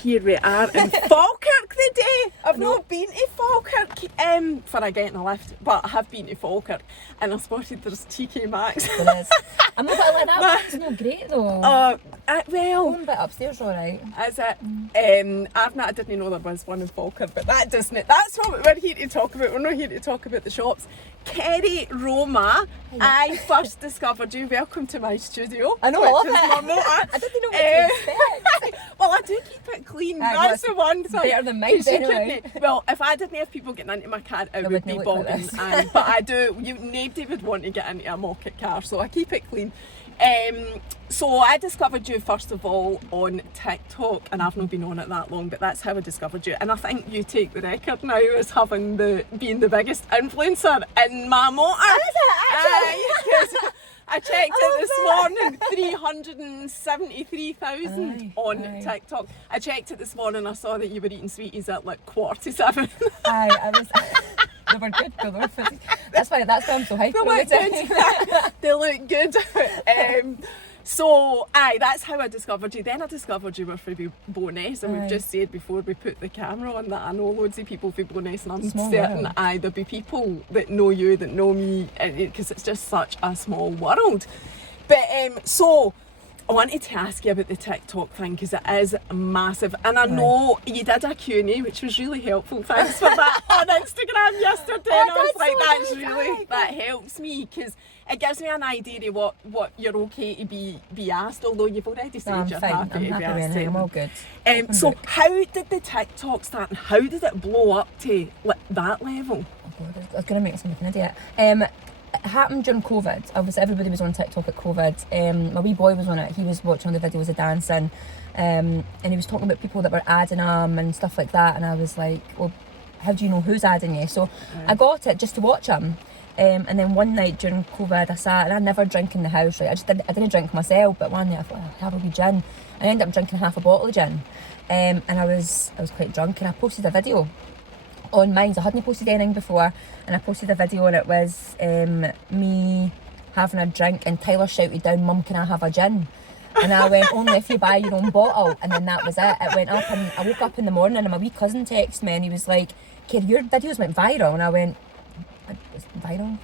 here we are in Falkirk today. I've not been to Falkirk for a get in a lift, but I have been to Falkirk, and I spotted there's TK Maxx. There is. I'm not gonna let that one's not great though. Well, One bit upstairs, alright. is it? I didn't know there was one in Falkirk, but that doesn't it. That's what we're here to talk about. We're not here to talk about the shops. Kerri Roma, I first discovered you. Welcome to my studio. I know, I love which is it. my motor. I didn't know what to expect. Well, I do keep it clean. That's the one thing. Better than mine, anyway. Well, if I didn't have people getting into my car, it would be bogging. But I do. Nobody would want to get into a market car, so I keep it clean. So I discovered you first of all on TikTok, and I've not been on it that long, but that's how I discovered you. And I think you take the record now as being the biggest influencer in my motor. Is it? I checked it this morning, 373,000 on TikTok. I checked it this morning, I saw that you were eating sweeties at like 6:45. I was. They were good, they were fizzy. That's why I'm so hyped. They look good. So, that's how I discovered you. Then I discovered you were for Boness, and we've just said before we put the camera on that I know loads of people for Boness, and I'm certain there'll be people that know you, that know me, because it's just such a small world. But so I wanted to ask you about the TikTok thing, because it is massive, and I know you did a Q&A, which was really helpful. Thanks for that on Instagram yesterday, and I was like, that helps me, because it gives me an idea of what you're okay to be asked, although you've already said you're happy to be asked. I'm all good. So how did the TikTok start, and how did it blow up to that level? Oh God, I was going to make myself an idiot. It happened during COVID. Obviously everybody was on TikTok at COVID. My wee boy was on it. He was watching all the videos of dancing, and he was talking about people that were adding him and stuff like that, and I was like, well, how do you know who's adding you? So I got it just to watch him. And then one night during COVID I sat, and I never drink in the house, right? I didn't drink myself, but one night I thought, I'll have a wee gin. I ended up drinking half a bottle of gin, and I was quite drunk, and I posted a video on mine. I hadn't posted anything before, and I posted a video, and it was me having a drink, and Tyler shouted down, "Mum, can I have a gin?" And I went, "Only if you buy your own bottle." And then that was it. It went up, and I woke up in the morning, and my wee cousin texted me, and he was like, "Kerri, your videos went viral." And I went, "It's viral?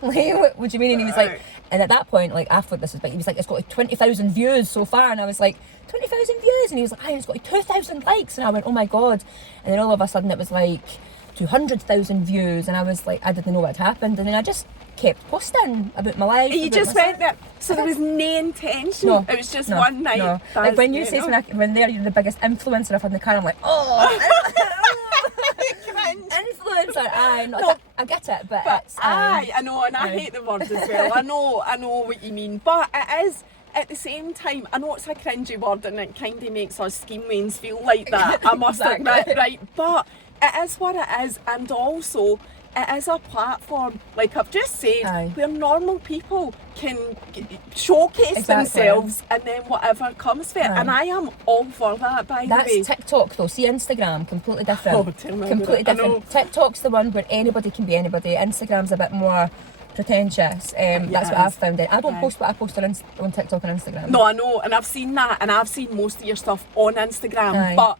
What do you mean?" And he was like, and at that point, like after this was big, he was like, "It's got like 20,000 views so far." And I was like, 20,000 views? And he was like, "It's got like 2,000 likes." And I went, "Oh my God." And then all of a sudden it was like 200,000 views, and I was like, I didn't know what had happened, and then I just kept posting about my life. You just went there, so there was no intention. No, it was just one night. No. Like when you say when you're the biggest influencer I've had in the car, I'm like, oh. Influencer, I get it, but it's, I know, and I hate the word as well. I know what you mean, but it is. At the same time, I know it's a cringy word, and it kind of makes us scheme mains feel like that. I must admit, right? But it is what it is, and also it is a platform, like I've just said, where normal people can showcase themselves, and then whatever comes for it. And I am all for that, by the way. That's TikTok though. See, Instagram, completely different. Oh, tell me completely different. TikTok's the one where anybody can be anybody. Instagram's a bit more pretentious. That's what I've found it. I don't post what I post on TikTok and Instagram. No, I know, and I've seen that, and I've seen most of your stuff on Instagram, but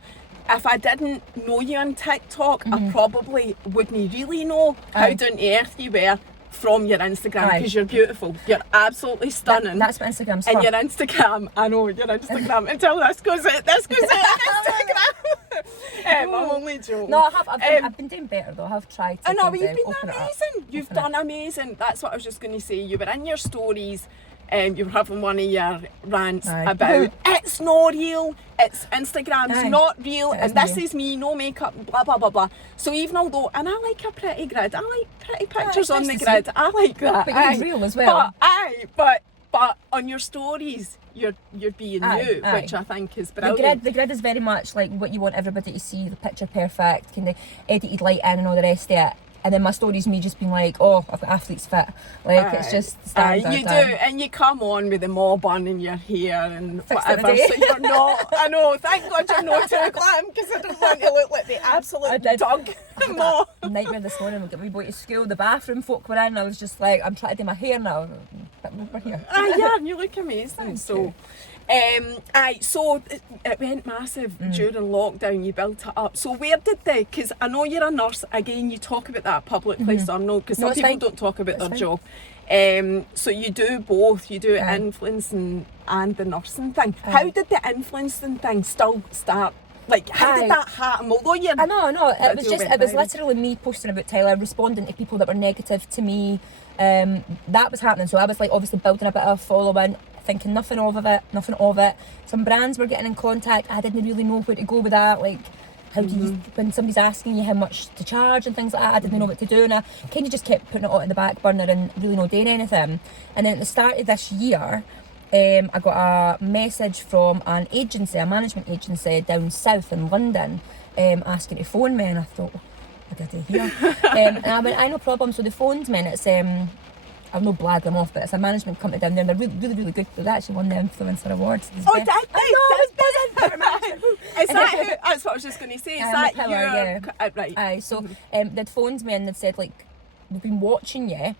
if I didn't know you on TikTok, I probably wouldn't really know how down to earth you were from your Instagram, because you're beautiful. You're absolutely stunning. That's what Instagram's for. And your Instagram, I know your Instagram, until this goes out Instagram. I'm only joking. No, I've been doing better though. I have tried to. I know, but you've been amazing. You've done amazing. That's what I was just going to say. You were in your stories, you were having one of your rants about it's not real, it's Instagram's not real, and this is me, no makeup, blah blah blah blah. So even although, and I like a pretty grid, I like pretty pictures on the grid, I like that. But you're real as well. But on your stories, you're being you, which I think is brilliant. The grid is very much like what you want everybody to see, the picture perfect, kind of edited light in and all the rest of it. And then my story's me just being like, oh, I've got athlete's fit. Like, it's just standard. You do, and you come on with the mob bun in your hair and whatever, so you're not, I know, thank God you're not too glam, because I don't want to look like the absolute dog mob. Nightmare this morning, we got me boy to school, the bathroom folk were in, and I was just like, I'm trying to do my hair now, a bit over here. Yeah, and you look amazing, so. So it went massive during lockdown. You built it up. So where did because I know you're a nurse, again, you talk about that publicly, so no, because some people don't talk about their job. So you do both, you do influencing and the nursing thing. How did the influencing thing still start? Like, how did that happen? Although you're... I know, it was literally me posting about Tyler, responding to people that were negative to me. That was happening, so I was like obviously building a bit of a following, thinking nothing of it. Some brands were getting in contact, I didn't really know where to go with that, like how do you, when somebody's asking you how much to charge and things like that, I didn't know what to do, and I kind of just kept putting it all in the back burner and really not doing anything. And then at the start of this year, I got a message from an agency, a management agency down south in London, asking to phone me, and I thought, what did I hear? And I went, no problem. So they phoned me, and it's I've no blag them off, but it's a management company down there, and they're really, really good. They actually won the Influencer Awards. Did they? Is that who? That's what I was just going to say. Is that Pillar, your... Right. So they'd phoned me and they'd said, like, we've been watching you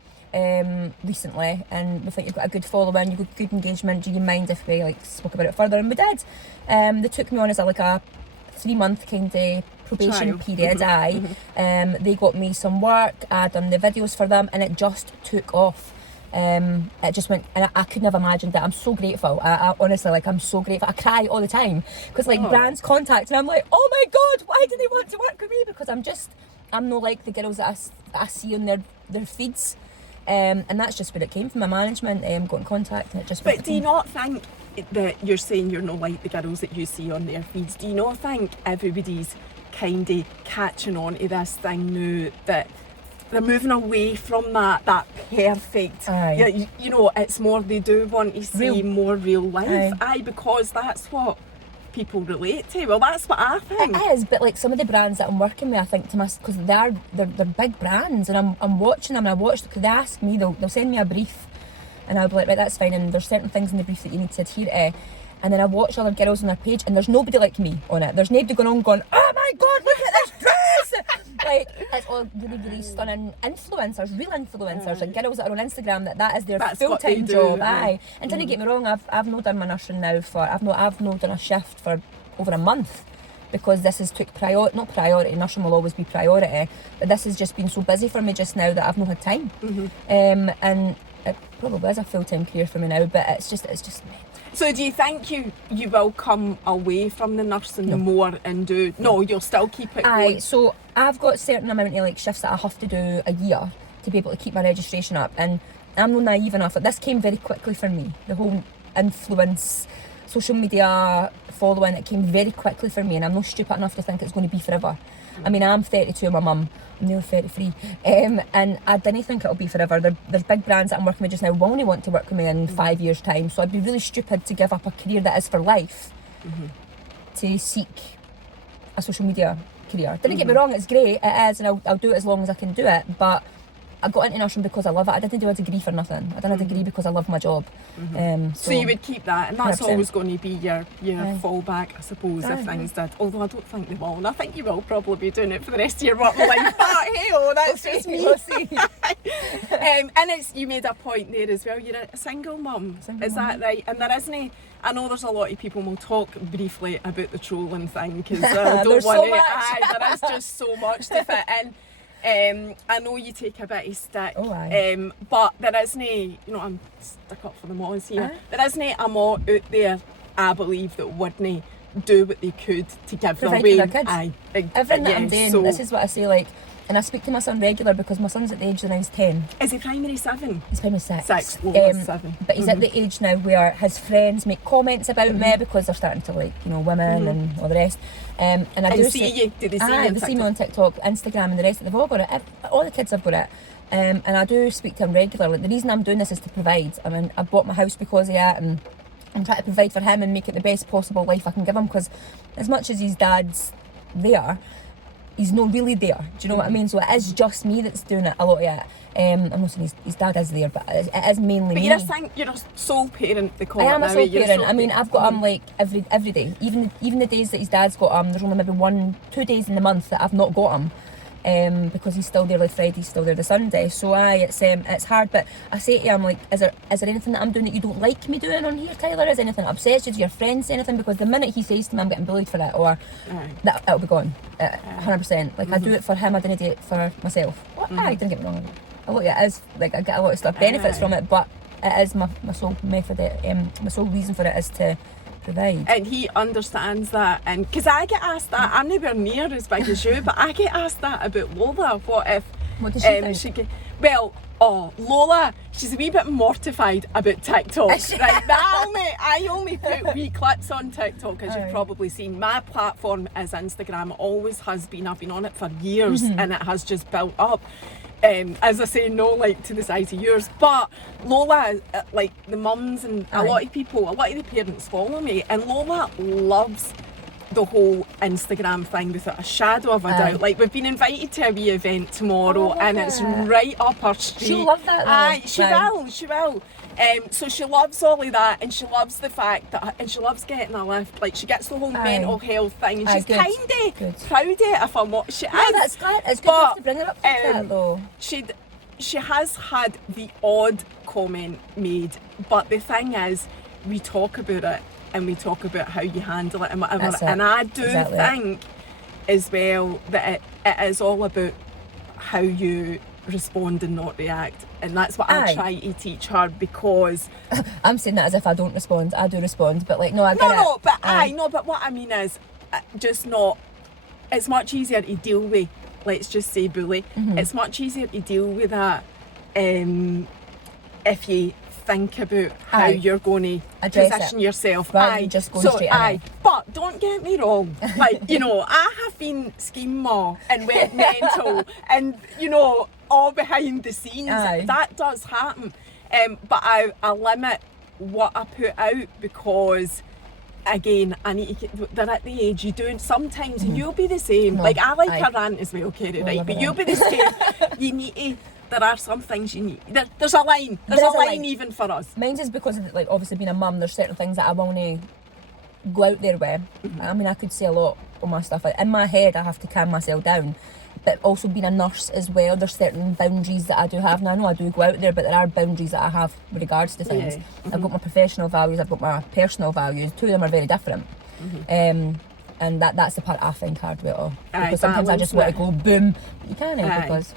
recently, and we think you've got a good following, you've got good engagement. Do you mind if we like spoke about it further? And we did. They took me on as a 3-month kind of probation period. They got me some work, I done the videos for them, and it just took off. It just went, and I couldn't have imagined it. I'm so grateful. I honestly, I'm so grateful. I cry all the time because brands contact, and I'm like, oh my god, why do they want to work with me? Because I'm not like the girls that I see on their feeds. And that's just where it came from. My management got in contact, and it just. But do you not think that you're saying you're not like the girls that you see on their feeds? Do you not think everybody's kind of catching on to this thing now that they're moving away from that perfect? You know, it's more, they do want to see more real life. Because that's what people relate to. Well, that's what I think. It is, but some of the brands that I'm working with, I think to myself, because they're big brands, and I'm watching them, and I watch them because they ask me, they'll send me a brief, and I'll be like, right, that's fine, and there's certain things in the brief that you need to adhere to, and then I watch other girls on their page, and there's nobody like me on it. There's nobody going, oh my god, look at this dress! It's all really, really stunning influencers, real influencers, like girls that are on Instagram that is their full-time job. And don't get me wrong, I've not done my nursing now I've not done a shift for over a month, because this has took not priority, nursing will always be priority, but this has just been so busy for me just now that I've not had time. And it probably is a full-time career for me now, but it's just So do you think you will come away from the nursing more and do... No, you'll still keep it going? So I've got a certain amount of shifts that I have to do a year to be able to keep my registration up, and I'm not naive enough. This came very quickly for me. The whole influence, social media following, it came very quickly for me, and I'm not stupid enough to think it's going to be forever. I mean, I'm 32, my mum, I'm nearly 33, and I didn't think it'll be forever. There's big brands that I'm working with just now will only want to work with me in 5 years' time, so I'd be really stupid to give up a career that is for life to seek a social media career. Don't get me wrong, it's great, it is, and I'll do it as long as I can do it, but I got into nursing because I love it. I didn't do a degree for nothing. I done a degree because I love my job. So you would keep that, and that's 100%. Always going to be your fallback, I suppose, if things did. Although I don't think they will, and I think you will probably be doing it for the rest of your working life. But hey, that's just me. We'll see. And you made a point there as well. You're a single mum. Is that right? And there isn't. I know there's a lot of people, and we'll talk briefly about the trolling thing because I don't want to. There is just so much to fit in. I know you take a bit of stick, but there isn't, I'm stuck up for the moms here, there isn't a mom out there, I believe, that wouldn't do what they could to give their way. Everything that I'm doing, this is what I say, and I speak to my son regular because my son's at the age of now he's 10. Is he primary 7? He's primary 6. 7. But he's at the age now where his friends make comments about me because they're starting to women and all the rest. And I do see you. Did they see you? They see me on TikTok, Instagram, and the rest. They've all got it. All the kids have got it. And I do speak to him regularly. The reason I'm doing this is to provide. I mean, I bought my house because of it, and I'm trying to provide for him and make it the best possible life I can give him. Because as much as his dad's there, he's not really there. Do you know what I mean? So it is just me that's doing it, a lot of it. I'm not saying his dad is there, but it is mainly me. But you're a sole parent, they call it. I am a sole parent. I mean, I've got him every day. Even the days that his dad's got him, there's only maybe 1-2 days in the month that I've not got him. because he's still there the Friday, he's still there the Sunday. So it's hard. But I say to him, like, is there anything that I'm doing that you don't like me doing on here, Tyler? Is anything that upsets you? Do your friends say anything? Because the minute he says to me I'm getting bullied for it, or that'll be gone, 100%. Like, I do it for him, I didn't do it for myself. Well, don't get me wrong. I look at it as, like, I get a lot of stuff, benefits from it, but it is my sole method, my sole reason for it is to provide. And he understands that, and because I get asked that, I'm nowhere near as big as you, but I get asked that about Lola. What does she think? Lola, she's a wee bit mortified about TikTok. Right, I only put wee clips on TikTok, as you've probably seen. My platform is Instagram, it always has been. I've been on it for years, and it has just built up. As I say, no, like, to the size of yours, but Lola, like, the mums and a lot of the parents follow me, and Lola loves the whole Instagram thing without a shadow of a doubt. Like, we've been invited to a wee event tomorrow, and it's right up her street. She'll love that though. She will. So she loves all of that, and she loves the fact that, and she loves getting a lift. Like, she gets the whole mental health thing, and she's kind of proud of it, if I'm what she is. That's good. It's good to bring her up to that though. She has had the odd comment made, but the thing is, we talk about it, and we talk about how you handle it and whatever. And I do think as well that it is all about how you respond and not react, and that's what I try to teach her, because I'm saying that as if I don't respond. I do respond, but like, no, I get it. But what I mean is, just not. It's much easier to deal with. Let's just say bully. It's much easier to deal with that if you think about how you're going to position yourself. Just go straight in. But don't get me wrong. Like, I have been scheme ma and went mental, and all behind the scenes. That does happen. But I limit what I put out, because again, I need to get, they're at the age you do, sometimes, and you'll be the same. Like, I like a rant as well, Kerri, right? But you'll be the same. You need to, there are some things you need, there's a line, there's a line even for us. Mine's is because of, like, obviously being a mum, there's certain things that I want to go out there with. I mean, I could say a lot on my stuff. In my head, I have to calm myself down. But also being a nurse as well, there's certain boundaries that I do have. Now, I know I do go out there, but there are boundaries that I have with regards to things. I've got my professional values, I've got my personal values. Two of them are very different. And that's the part I find hard with it all. Because sometimes I just want to go boom. You can't because...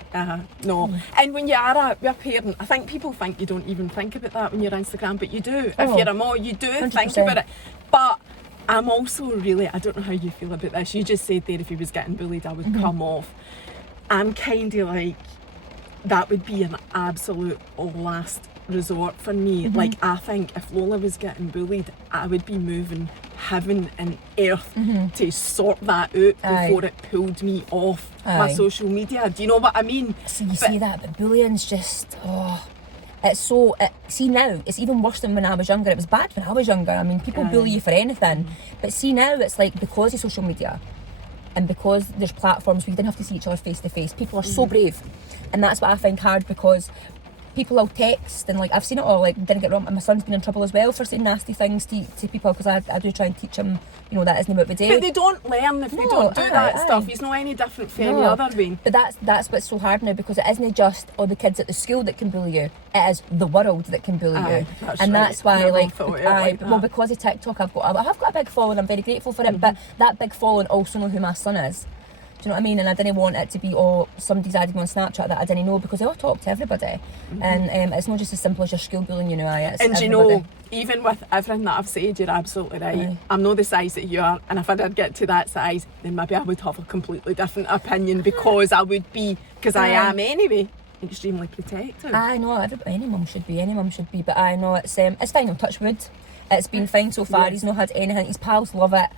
No. And when you are a parent, I think people think you don't even think about that when you're on Instagram, but you do. If you're a mom, you do 100%. Think about it. But I'm also really, I don't know how you feel about this. You just said there, if he was getting bullied, I would come off. I'm kind of like, that would be an absolute last resort for me. Like, I think if Lola was getting bullied, I would be moving heaven and earth to sort that out before it pulled me off my social media. Do you know what I mean? So you see that, but bullying's just, it's so, see now, it's even worse than when I was younger. It was bad when I was younger. I mean, people bully you for anything. But see now, it's like, because of social media, and because there's platforms where you didn't have to see each other face to face, people are so brave. And that's what I find hard, because people will text, and like, I've seen it all, like, didn't get wrong, and my son's been in trouble as well for saying nasty things to people, because I do try and teach him, that isn't what we do. But they don't learn if they don't do that stuff. He's not any different from any other way. But that's what's so hard now, because it isn't just the kids at the school that can bully you, it is the world that can bully you. That's why, well, because of TikTok, I've got a big following. I'm very grateful for it, but that big following also know who my son is. Do you know what I mean? And I didn't want it to be, somebody's added me on Snapchat that I didn't know, because they all talk to everybody. And it's not just as simple as your school bullying, it's and everybody. Even with everything that I've said, you're absolutely right. I'm not the size that you are, and if I did get to that size, then maybe I would have a completely different opinion, because I would be, because I am anyway, extremely protective. I know, any mum should be, but I know it's fine, on touch wood. It's been fine so far. He's not had anything. His pals love it.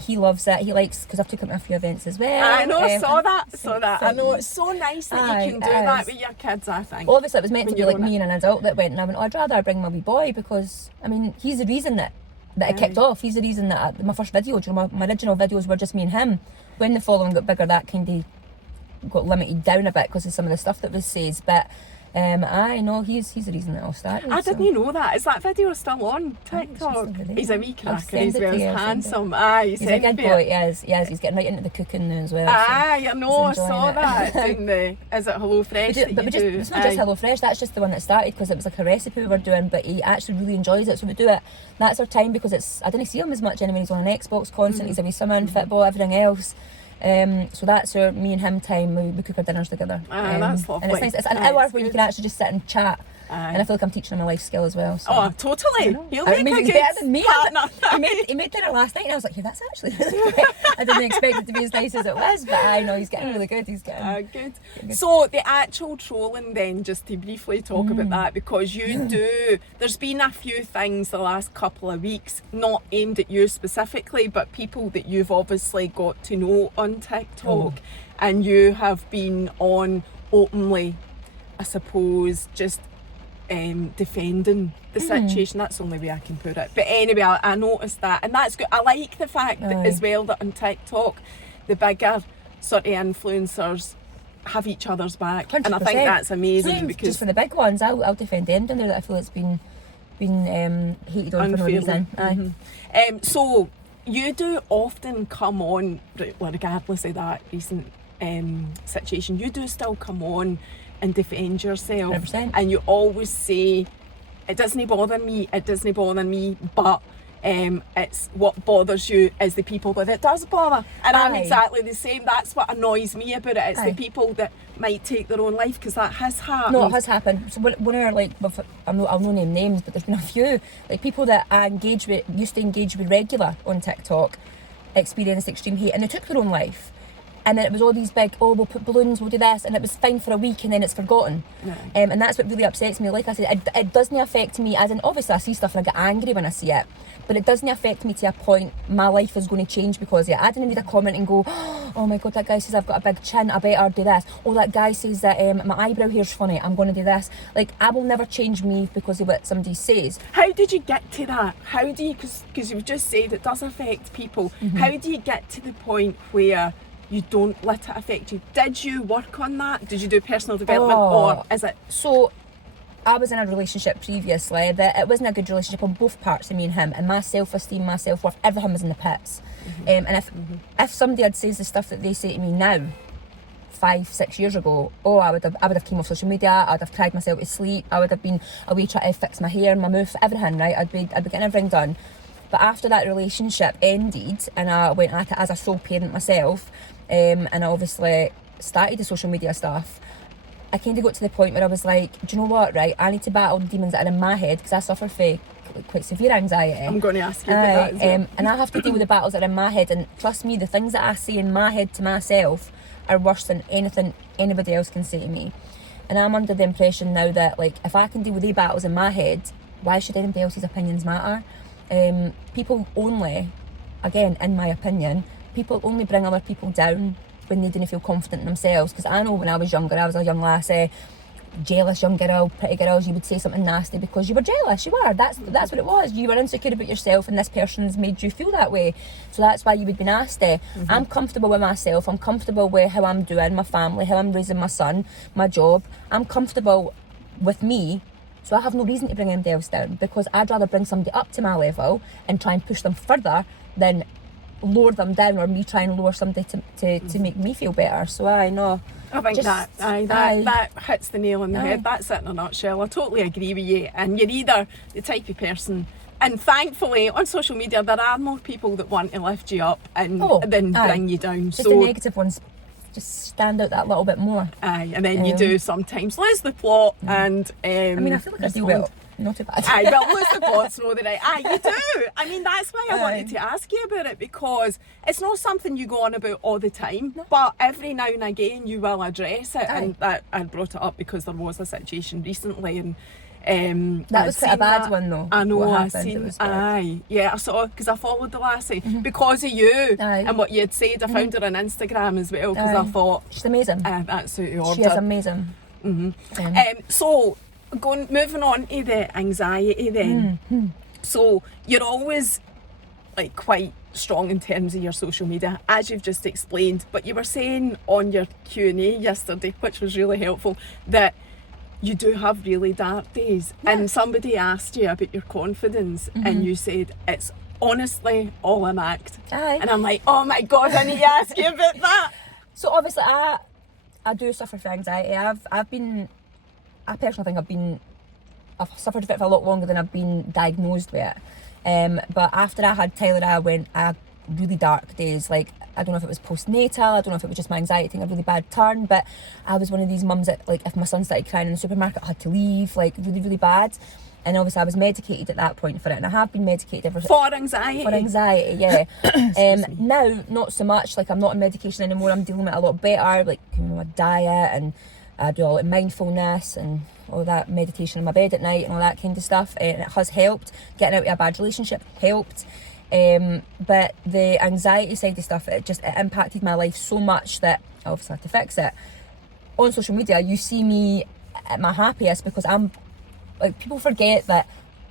He loves it. He likes, because I've taken him a few events as well. I know, saw that. I know, it's so nice that you can do that with your kids, I think. Well, obviously it was meant to be like me and an adult that went, and I went, I'd rather bring my wee boy, because, I mean, he's the reason that it kicked off. He's the reason that my first video, my original videos were just me and him. When the following got bigger, that kind of got limited down a bit because of some of the stuff that was said. But I know he's the reason that I started. I so. didn't know that. Is that video still on think it's just TikTok? over there. He's a wee I'll cracker. send He's it to very you, I'll send handsome. Aye, He's a good boy, yes, he's getting right into the cooking now as well. Aye, I know, I he's enjoying saw it. that. Doing the, is it HelloFresh that you do? It's not just HelloFresh, that's just the one that started because it was like a recipe we were doing, but he actually really enjoys it, so we do it. That's our time because I didn't see him as much anyway. He's on an Xbox constantly, he's away swimming, football, everything else. So that's our me and him time. We cook our dinners together. That's lovely. And it's nice. It's an hour where you can actually just sit and chat. And I feel like I'm teaching him a life skill as well. So. Oh, totally. He'll make Maybe a he's good better than me. partner. He made dinner last night and I was like, yeah, that's actually really good. I didn't expect it to be as nice as it was, but I know he's getting really good. He's getting good. So the actual trolling then, just to briefly talk about that, because you do, there's been a few things the last couple of weeks, not aimed at you specifically, but people that you've obviously got to know on TikTok, and you have been on openly, I suppose, just defending the situation. That's the only way I can put it. But anyway, I noticed that, and that's good. I like the fact that as well that on TikTok, the bigger sort of influencers have each other's back, 100%. and I think that's amazing. So because just for the big ones, I'll defend them down there that I feel it's been hated on for no reason. So you do often come on, regardless of that recent situation, you do still come on and defend yourself, 100%. and you always say it doesn't bother me, but it's what bothers you is the people that it does bother, and I'm exactly the same. That's what annoys me about it. It's the people that might take their own life, because that has happened. No, it has happened. So when are like, I'll not name names, but there's been a few like people that I used to engage with regular on TikTok, experienced extreme hate, and they took their own life. And then it was all these big, we'll put balloons, we'll do this, and it was fine for a week and then it's forgotten. And that's what really upsets me. Like I said, it doesn't affect me, as in obviously I see stuff and I get angry when I see it, but it doesn't affect me to a point my life is going to change because of it. I didn't read a comment and go, oh my God, that guy says I've got a big chin, I better do this. Oh, that guy says that my eyebrow hair's funny, I'm going to do this. Like, I will never change me because of what somebody says. How did you get to that? How do you, because you've just said it does affect people, how do you get to the point where you don't let it affect you? Did you work on that? Did you do personal development, or is it? So, I was in a relationship previously that it wasn't a good relationship on both parts of me and him, and my self-esteem, my self-worth, everything was in the pits. And if somebody had said the stuff that they say to me now, 5-6 years ago, I would have came off social media, I'd have cried myself to sleep, I would have been away trying to fix my hair, my mouth, everything, right? I'd be getting everything done. But after that relationship ended and I went at it as a sole parent myself, and I obviously started the social media stuff, I kind of got to the point where I was like, do you know what, right? I need to battle the demons that are in my head, because I suffer from quite severe anxiety. I'm going to ask you about that as well. And I have to deal with the battles that are in my head, and trust me, the things that I say in my head to myself are worse than anything anybody else can say to me. And I'm under the impression now that, like, if I can deal with the battles in my head, why should anybody else's opinions matter? People only, again, in my opinion, people only bring other people down when they didn't feel confident in themselves. Because I know when I was younger, I was a young lassie, jealous young girl, pretty girls, you would say something nasty because you were jealous. You were. That's what it was. You were insecure about yourself, and this person's made you feel that way. So that's why you would be nasty. I'm comfortable with myself. I'm comfortable with how I'm doing, my family, how I'm raising my son, my job. I'm comfortable with me. So I have no reason to bring anybody else down, because I'd rather bring somebody up to my level and try and push them further than lower them down, or me try and lower somebody to make me feel better. So I know. I think that hits the nail on the head. That's it in a nutshell. I totally agree with you. And you're either the type of person, and thankfully on social media there are more people that want to lift you up and than bring you down. Just the negative ones just stand out that little bit more. And then you do sometimes lose the plot and I mean, I feel like I do well. Not too bad. Well, lose the plots, know the right. You do. I mean, that's why I wanted to ask you about it, because it's not something you go on about all the time, but every now and again you will address it. And that I brought it up because there was a situation recently, and that was quite a bad one though. I know. I seen. I saw, because I followed the lassie because of you and what you had said. I found her on Instagram as well, because I thought she's amazing. That's who you ordered. She is amazing. So moving on to the anxiety then. So you're always like quite strong in terms of your social media, as you've just explained, but you were saying on your Q&A yesterday, which was really helpful, that you do have really dark days. Yeah. And somebody asked you about your confidence and you said it's honestly all an act. Aye. And I'm like, oh my God, I need to ask you about that. So obviously I do suffer from anxiety. I personally think I've suffered with it for a lot longer than I've been diagnosed with it. But after I had Tyler, I had really dark days. Like, I don't know if it was postnatal, I don't know if it was just my anxiety taking a really bad turn, but I was one of these mums that, like, if my son started crying in the supermarket, I had to leave, like, really, really bad. And obviously I was medicated at that point for it, and I have been medicated ever since. For anxiety? For anxiety, yeah. Now, not so much. Like, I'm not on medication anymore. I'm dealing with it a lot better, like, my diet, and I do a lot of mindfulness and all that, meditation in my bed at night and all that kind of stuff. And it has helped. Getting out of a bad relationship helped. But the anxiety side of stuff, it impacted my life so much that I obviously had to fix it. On social media, you see me at my happiest because I'm, like, people forget that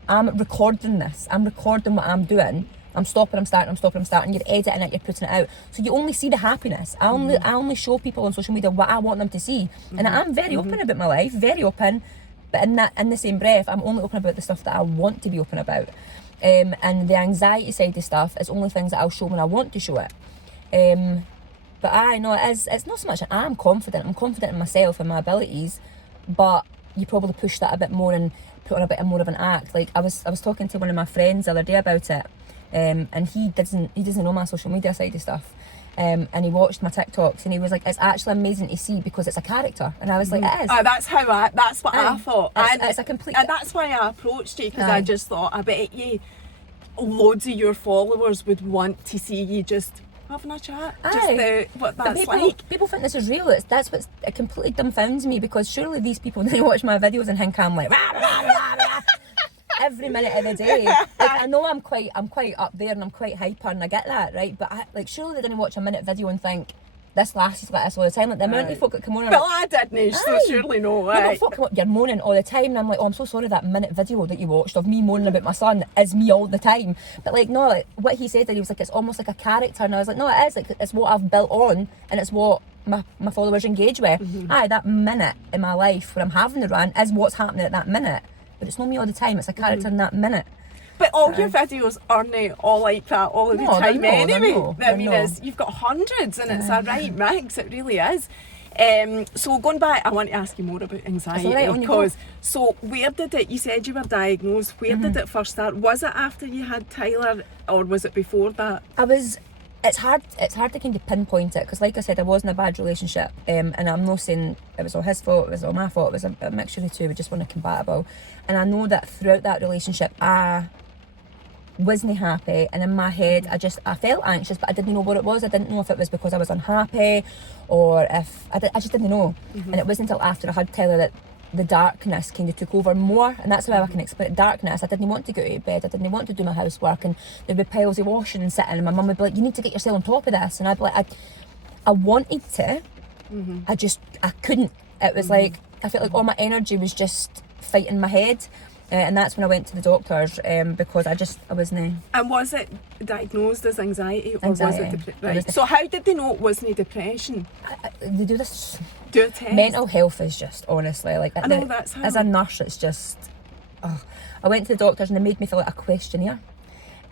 I'm recording this. I'm recording what I'm doing. I'm stopping, I'm starting. You're editing it, you're putting it out. So you only see the happiness. I only show people on social media what I want them to see. And I'm very open about my life, very open. But in the same breath, I'm only open about the stuff that I want to be open about. And the anxiety side of stuff is only things that I'll show when I want to show it. But I know it's not so much that I'm confident in myself and my abilities, but you probably push that a bit more and put on a bit more of an act. Like, I was talking to one of my friends the other day about it, and he doesn't know my social media side of stuff. And he watched my TikToks and he was like, it's actually amazing to see because it's a character. And I was like, it is. That's what I thought. It's a complete... And that's why I approached you, because I just thought, I bet you loads of your followers would want to see you just having a chat. Just what that's like. People think this is real. It completely dumbfounds me, because surely these people, they watch my videos and think I'm like, rah, rah, rah, rah, every minute of the day. Like, I know I'm quite up there and I'm quite hyper, and I get that, right? But surely they didn't watch a minute video and think, this lasts like this all the time. Like, the amount of folk that come on. Well, I didn't, so surely no. Folk come up, you're moaning all the time, and I'm like, oh, I'm so sorry, that minute video that you watched of me moaning about my son is me all the time. But like, no, like, what he said, that he was like, it's almost like a character, and I was like, no, it is. Like, it's what I've built on, and it's what my followers engage with. That minute in my life where I'm having the rant is what's happening at that minute. But it's not me all the time, it's a character in that minute. But all your videos aren't all like that all of the time anyway. I mean, you've got hundreds, and it's a right mix, it really is. So going back, I want to ask you more about anxiety, because so where did it, you said you were diagnosed, where did it first start? Was it after you had Tyler, or was it before that? It's hard to kind of pinpoint it, because like I said, I was in a bad relationship, and I'm not saying it was all his fault, it was all my fault, it was a mixture of the two. We just weren't compatible, and I know that throughout that relationship I wasn't happy, and in my head I felt anxious, but I didn't know what it was. I didn't know if it was because I was unhappy, or if I just didn't know. And it wasn't until after I had Tyler that the darkness kind of took over more, and that's how I can explain it. Darkness, I didn't want to go to bed, I didn't want to do my housework, and there'd be piles of washing sitting, and my mum would be like, you need to get yourself on top of this, and I'd be like, I wanted to, I couldn't. It was like, I felt like all my energy was just fighting my head. And that's when I went to the doctors, because I wasn't... And was it diagnosed as anxiety, or was it depression? Right. So how did they know it wasn't depression? They do this... Do a test? Mental health is just, honestly, like... I know, that's how... As a nurse, it's just... I went to the doctors and they made me fill out a questionnaire.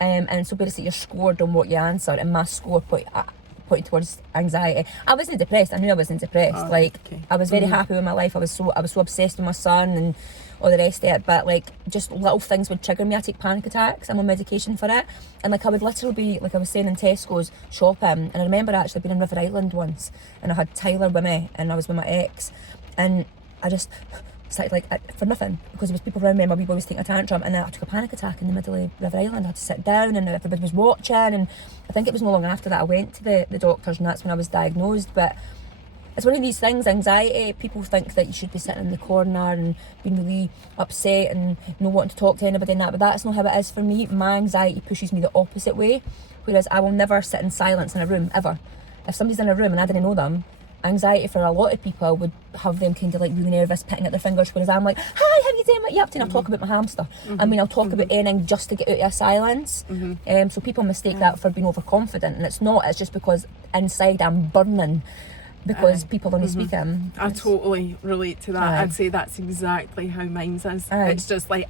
And so basically you're scored on what you answered, and my score pointed towards anxiety. I wasn't depressed, I knew I wasn't depressed. I was very happy with my life, I was so obsessed with my son and all the rest of it, but like, just little things would trigger me. I take panic attacks, I'm on medication for it, and like, I would literally be, like I was saying, in Tesco's shopping, and I remember actually being in River Island once, and I had Tyler with me, and I was with my ex, and I just started, like, for nothing, because there was people around me and my wee boy was taking a tantrum, and I took a panic attack in the middle of River Island. I had to sit down and everybody was watching, and I think it was no long after that I went to the doctors, and that's when I was diagnosed. But it's one of these things, anxiety, people think that you should be sitting in the corner and being really upset and not wanting to talk to anybody and that, but that's not how it is for me. My anxiety pushes me the opposite way, whereas I will never sit in silence in a room, ever. If somebody's in a room and I didn't know them, anxiety for a lot of people would have them kind of like really nervous, picking at their fingers, whereas I'm like, hi, how you doing, what you up to? And I'll talk about my hamster. I mean, I'll talk about anything just to get out of a silence. So people mistake that for being overconfident, and it's not. It's just because inside I'm burning because people only speak him. I totally relate to that. Aye. I'd say that's exactly how mine's is. Aye. It's just like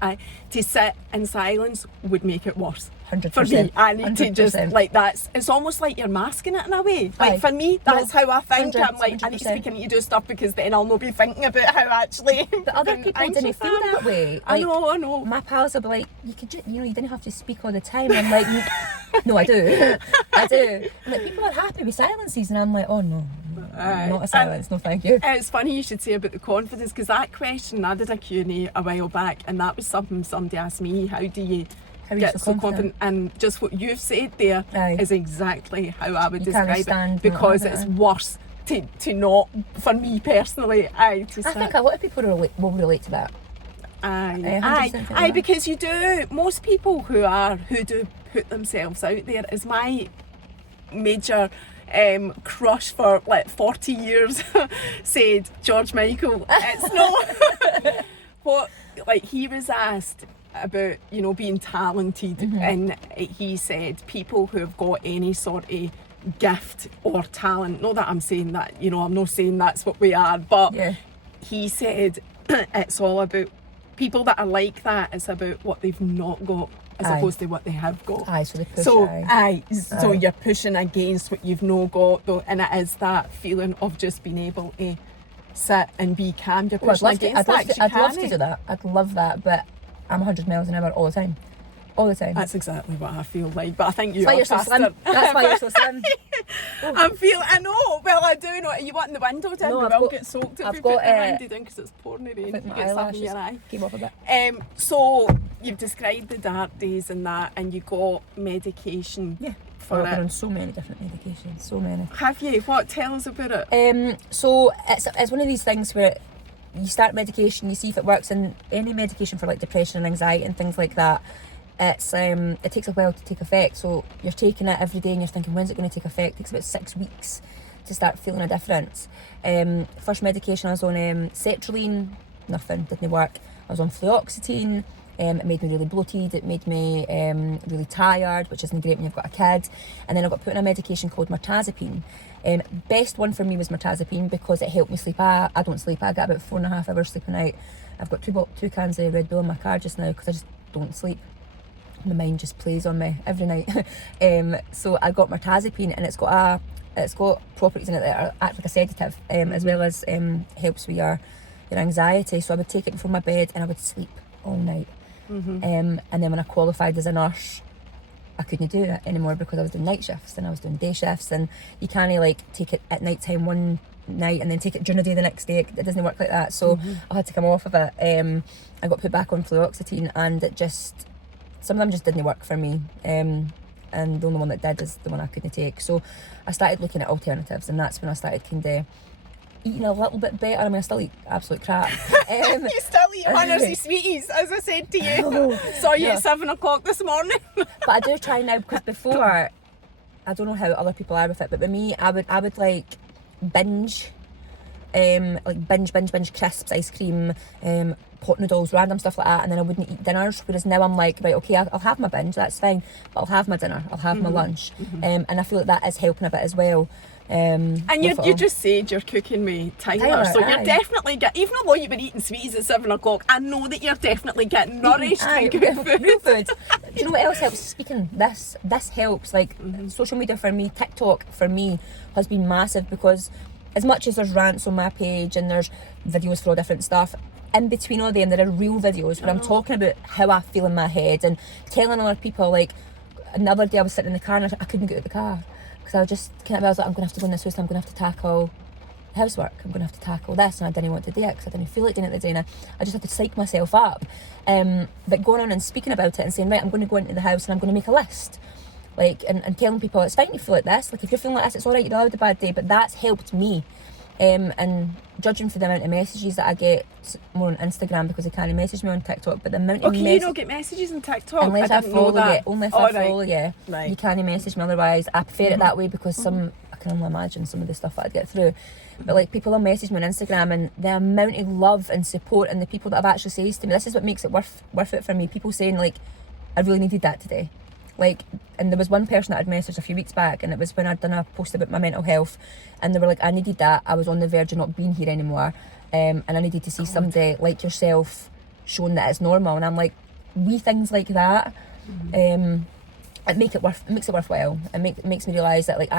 to sit in silence would make it worse. 100%. For me, I need to just 100%. like it's almost like you're masking it in a way. Like Aye. for me, that's how I think. 100%. I'm like, I need to speak, I need to do stuff because then I'll not be thinking about how actually. But other people didn't feel that way. I Like, know. my pals will be like, you could just, you didn't have to speak all the time. I'm like, no, I do. I do. And like, people are happy with silences, and I'm like, oh no, not a silence, no thank you. It's funny you should say about the confidence, because that question, I did a Q&A a while back, and that was something somebody asked me, how do you get so confident? And just what you've said there is exactly how I would describe it, because it's worse to not, for me personally, I think a lot of people will relate to that. Aye, because you do. Most people who do put themselves out there, is my major crush for like 40 years said George Michael. It's not what, like, he was asked about being talented, and he said people who have got any sort of gift or talent, not that I'm saying that, I'm not saying that's what we are, but he said it's all about people that are like that. It's about what they've not got as opposed to what they have got. So they push. So you're pushing against what you've not got, though, and it is that feeling of just being able to sit and be calm. You're pushing against that. I'd love to do that. I'd love that, but I'm 100 miles an hour all the time. All the time. That's exactly what I feel like, but I think you That's are why you're so slim. That's why you're so slim. I know. Well, I do know. Are you wanting the window down? No, we will get soaked if we put the window down because it's pouring rain. Put You my get something in eyelashes. your eye. Keep off a bit. So you've described the dark days and that, and you got medication. Yeah. For I've been it. on so many different medications. So many. Have you? What? Tell us about it. So it's one of these things where you start medication, you see if it works, and any medication for like depression and anxiety and things like that, it takes a while to take effect. So you're taking it every day and you're thinking, when's it going to take effect? It takes about 6 weeks to start feeling a difference. First medication I was on sertraline, nothing, didn't work. I was on fluoxetine. It made me really bloated, it made me really tired, which isn't great when you've got a kid. And then I got put on a medication called mirtazapine. Best one for me was mirtazapine because it helped me sleep. I don't sleep, I get about 4.5 hours sleep a night. I've got two cans of Red Bull in my car just now because I just don't sleep. My mind just plays on me every night. So I got mirtazapine, and it's got properties in it that act like a sedative, as well as helps with your anxiety. So I would take it before my bed and I would sleep all night. And then when I qualified as a nurse, I couldn't do it anymore because I was doing night shifts and I was doing day shifts, and you can't like take it at night time one night and then take it during the day the next day. It doesn't work like that. So I had to come off of it. I got put back on fluoxetine, and some of them just didn't work for me. And the only one that did is the one I couldn't take. So I started looking at alternatives, and that's when I started kind of eating a little bit better. I mean, I still eat absolute crap. You still eat hundreds of sweeties, as I said to you. Saw you at 7 o'clock this morning. But I do try now, because before, I don't know how other people are with it, but with me, I would like binge crisps, ice cream, pot noodles, random stuff like that, and then I wouldn't eat dinners. Whereas now I'm like, right, okay, I'll have my binge, that's fine, but I'll have my dinner, I'll have my lunch, and I feel like that is helping a bit as well. And you just said you're cooking with Tyler, so you're definitely even though you've been eating sweets at 7 o'clock, I know that you're definitely getting nourished and good food. Real food. Do you know what else helps? Speaking, this helps, like social media for me, TikTok for me has been massive, because as much as there's rants on my page and there's videos for all different stuff, in between all them there are real videos where I'm talking about how I feel in my head and telling other people. Like another day I was sitting in the car and I couldn't get out of the car because I was just I was like, I'm going to have to go in this house and I'm going to have to tackle housework, I'm going to have to tackle this, and I didn't want to do it because I didn't feel like doing it today, and I just had to psych myself up. But going on and speaking about it and saying, right, I'm going to go into the house and I'm going to make a list, like, and telling people it's fine to feel like this, like if you're feeling like this, it's alright, you'll have a bad day. But that's helped me. And judging for the amount of messages that I get more on Instagram, because they can't message me on TikTok, but the amount of you don't get messages on TikTok? Unless I follow you, only if I follow you. Right. You can't message me otherwise. I prefer it that way because I can only imagine some of the stuff that I'd get through. But like, people will message me on Instagram, and the amount of love and support, and the people that have actually said to me, this is what makes it worth it for me. People saying like, I really needed that today. Like, and there was one person that I'd messaged a few weeks back, and it was when I'd done a post about my mental health, and they were like, I needed that, I was on the verge of not being here anymore, and I needed to see somebody like yourself showing that it's normal. And I'm like, wee things like that, it makes it worthwhile. It makes me realise that, like,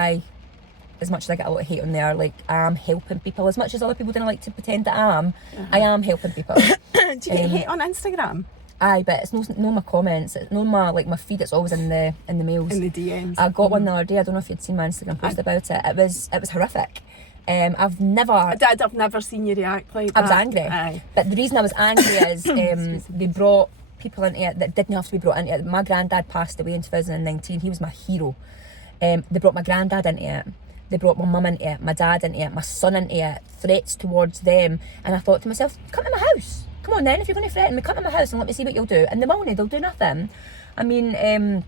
as much as I get a lot of hate on there, like, I am helping people. As much as other people don't like to pretend that I am helping people. Do you get hate on Instagram? Aye, but it's no my comments, it's no my feed, it's always in the mails. In the DMs. I got one the other day, I don't know if you'd seen my Instagram post about it. It was horrific. I've never seen you react like that. I was angry. Aye. But the reason I was angry is they brought people into it that didn't have to be brought into it. My granddad passed away in 2019, he was my hero. They brought my granddad into it. They brought my mum into it, my dad into it, my son into it, threats towards them. And I thought to myself, come to my house. Come on then, if you're going to threaten me, come to my house and let me see what you'll do. And they'll do nothing. I mean...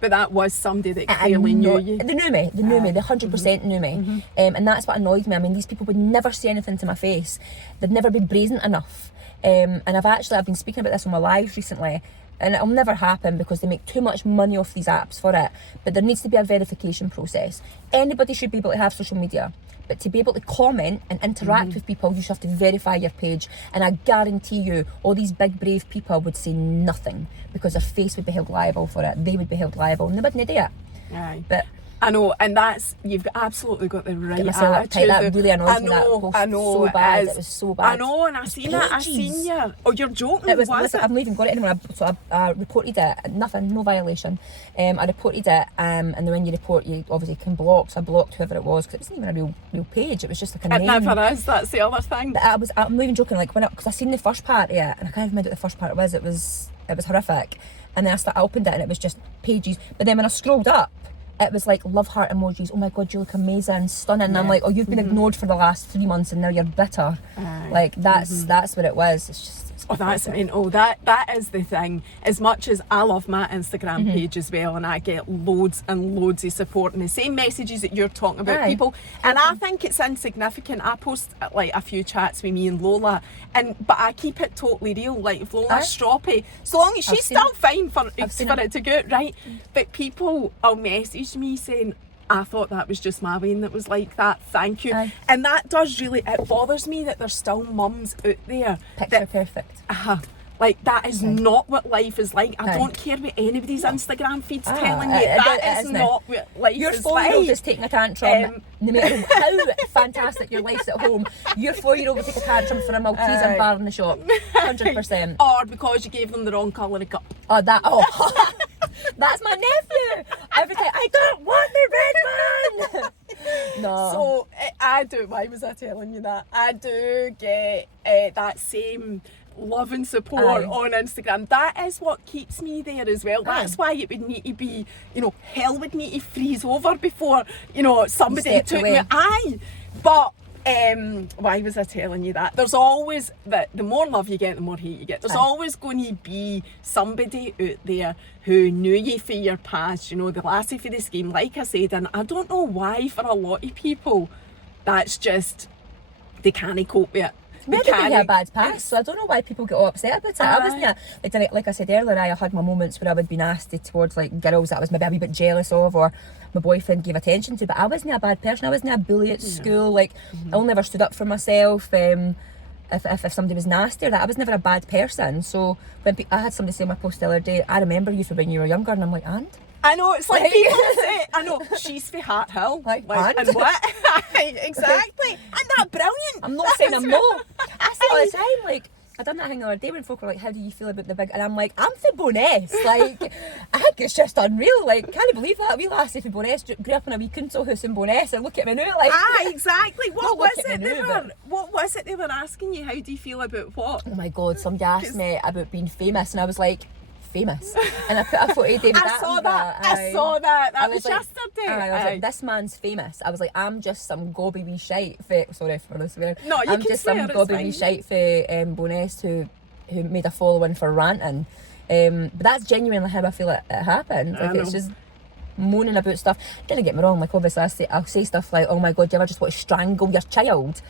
but that was somebody that clearly knew you. They knew me, they 100% knew me. And that's what annoyed me. I mean, these people would never say anything to my face. They'd never be brazen enough. And I've been speaking about this on my lives recently, and it'll never happen because they make too much money off these apps for it. But there needs to be a verification process. Anybody should be able to have social media. But to be able to comment and interact with people, you should have to verify your page. And I guarantee you, all these big, brave people would say nothing because their face would be held liable for it. They would be held liable, and they wouldn't do it. Aye. But I know, and you've absolutely got the right attitude. That really annoys me. I know, so bad. It was so bad. I know, and I seen you. Oh, you're joking. It was. Listen, I've not even got it anymore. So I reported it. Nothing, no violation. I reported it, and then when you report, you obviously can block. So I blocked whoever it was because it wasn't even a real page. It was just like a name. It never is. That's the other thing. But I'm not even joking. Like because I seen the first part of it, and I can't remember what the first part was. It was horrific. And then I opened it, and it was just pages. But then when I scrolled up, it was like love heart emojis. Oh my God, you look amazing, stunning. And I'm like, oh, you've been ignored for the last 3 months, and now you're bitter. Like that's what it was. It's just. Oh, that's that is the thing. As much as I love my Instagram page as well, and I get loads and loads of support and the same messages that you're talking about, people, and I think it's insignificant. I post like a few chats with me and Lola, but I keep it totally real. Like if Lola's stroppy, so long as she's still fine for it to go right. But people will message me saying, I thought that was just my Wayne that was like that, thank you. And that does really, it bothers me that there's still mums out there Picture perfect. Like that is not what life is like. I don't care what anybody's Instagram feed's telling you. That is not what life your is 4-year-old like. is taking a tantrum. No matter how fantastic your life's at home, your 4-year-old will take a tantrum for a Malteser bar in the shop. 100%. Or because you gave them the wrong colour of cup. That's my nephew. Every time, I don't want the red one. No. So I do. Why was I telling you that? I do get that same love and support on Instagram. That is what keeps me there as well. That's why it would need to be, hell would need to freeze over before, somebody took me. But why was I telling you that? There's always the more love you get, the more hate you get. There's always going to be somebody out there who knew you for your past, the lassie for the scheme, like I said. And I don't know why for a lot of people that's just, they can't cope with it. Maybe they had a bad past, so I don't know why people get all upset about it. I wasn't, like I said earlier, I had my moments where I would be nasty towards like girls that I was maybe a wee bit jealous of, or my boyfriend gave attention to, but I wasn't a bad person. I wasn't a bully at school. Like I never stood up for myself. If somebody was nasty or that, I was never a bad person. So when I had somebody say in my post the other day, I remember you from when you were younger, and I'm like, and? I know, it's like people say, I know, she's for Hart Hill. And what? Exactly. And that brilliant. I'm not saying I'm not. I say all the time, like, I done that thing the other day when folk were like, how do you feel about the big, and I'm like, I'm for Boness. Like, I think it's just unreal. Like, can't you believe that? We lassie for Boness grew up in a wee council house in Boness, and look at me now. Like, exactly. What was it they were asking you? How do you feel about what? Oh my God, somebody asked me about being famous, and I was like, famous, and I put a photo of David I saw that. That was yesterday. I was like, this man's famous. I was like, I'm just some gobby wee shite sorry for the swearing. No, you I'm can just swear, some gobby wee shite for Boness who made a following for ranting. But that's genuinely how I feel it happened. Like it's just moaning about stuff. Don't get me wrong, like obviously I'll say stuff like, oh my God, do you ever just want to strangle your child?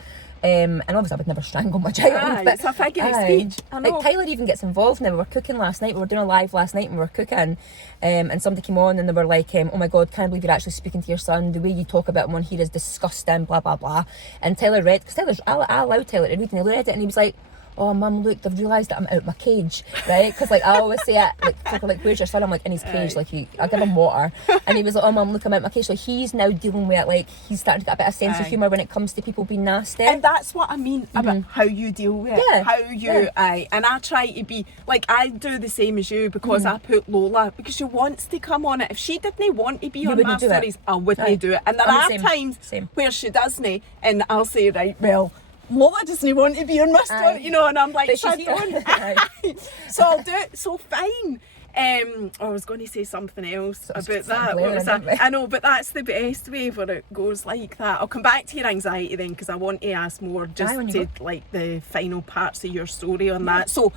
And obviously I would never strangle my child. Aye, but it's a figure of speech. I know. Like Tyler even gets involved now. We were cooking last night. We were doing a live last night and we were cooking. And somebody came on and they were like, oh my God, can't believe you're actually speaking to your son. The way you talk about him on here is disgusting, blah, blah, blah. And Tyler read, because I allowed Tyler to read, and he read it and he was like, oh mum, look, they've realised that I'm out my cage, right? Because like I always say it, like people are like, where's your son? I'm like, in his cage, like I give him water. And he was like, oh mum, look, I'm out my cage. So he's now dealing with it, like he's starting to get a bit of sense of humour when it comes to people being nasty. And that's what I mean about how you deal with it. Yeah. How you, and I try to be, like I do the same as you, because I put Lola, because she wants to come on it. If she didn't want to be on my stories, I wouldn't do it. And there are times where she doesn't, and I'll say, right, well, Lola doesn't want to be on my story, you know, and I'm like, I don't. So I'll do it, so fine. I was going to say something else about that. What was that? I know, but that's the best way where it goes like that. I'll come back to your anxiety then, because I want to ask more just to like the final parts of your story on that. So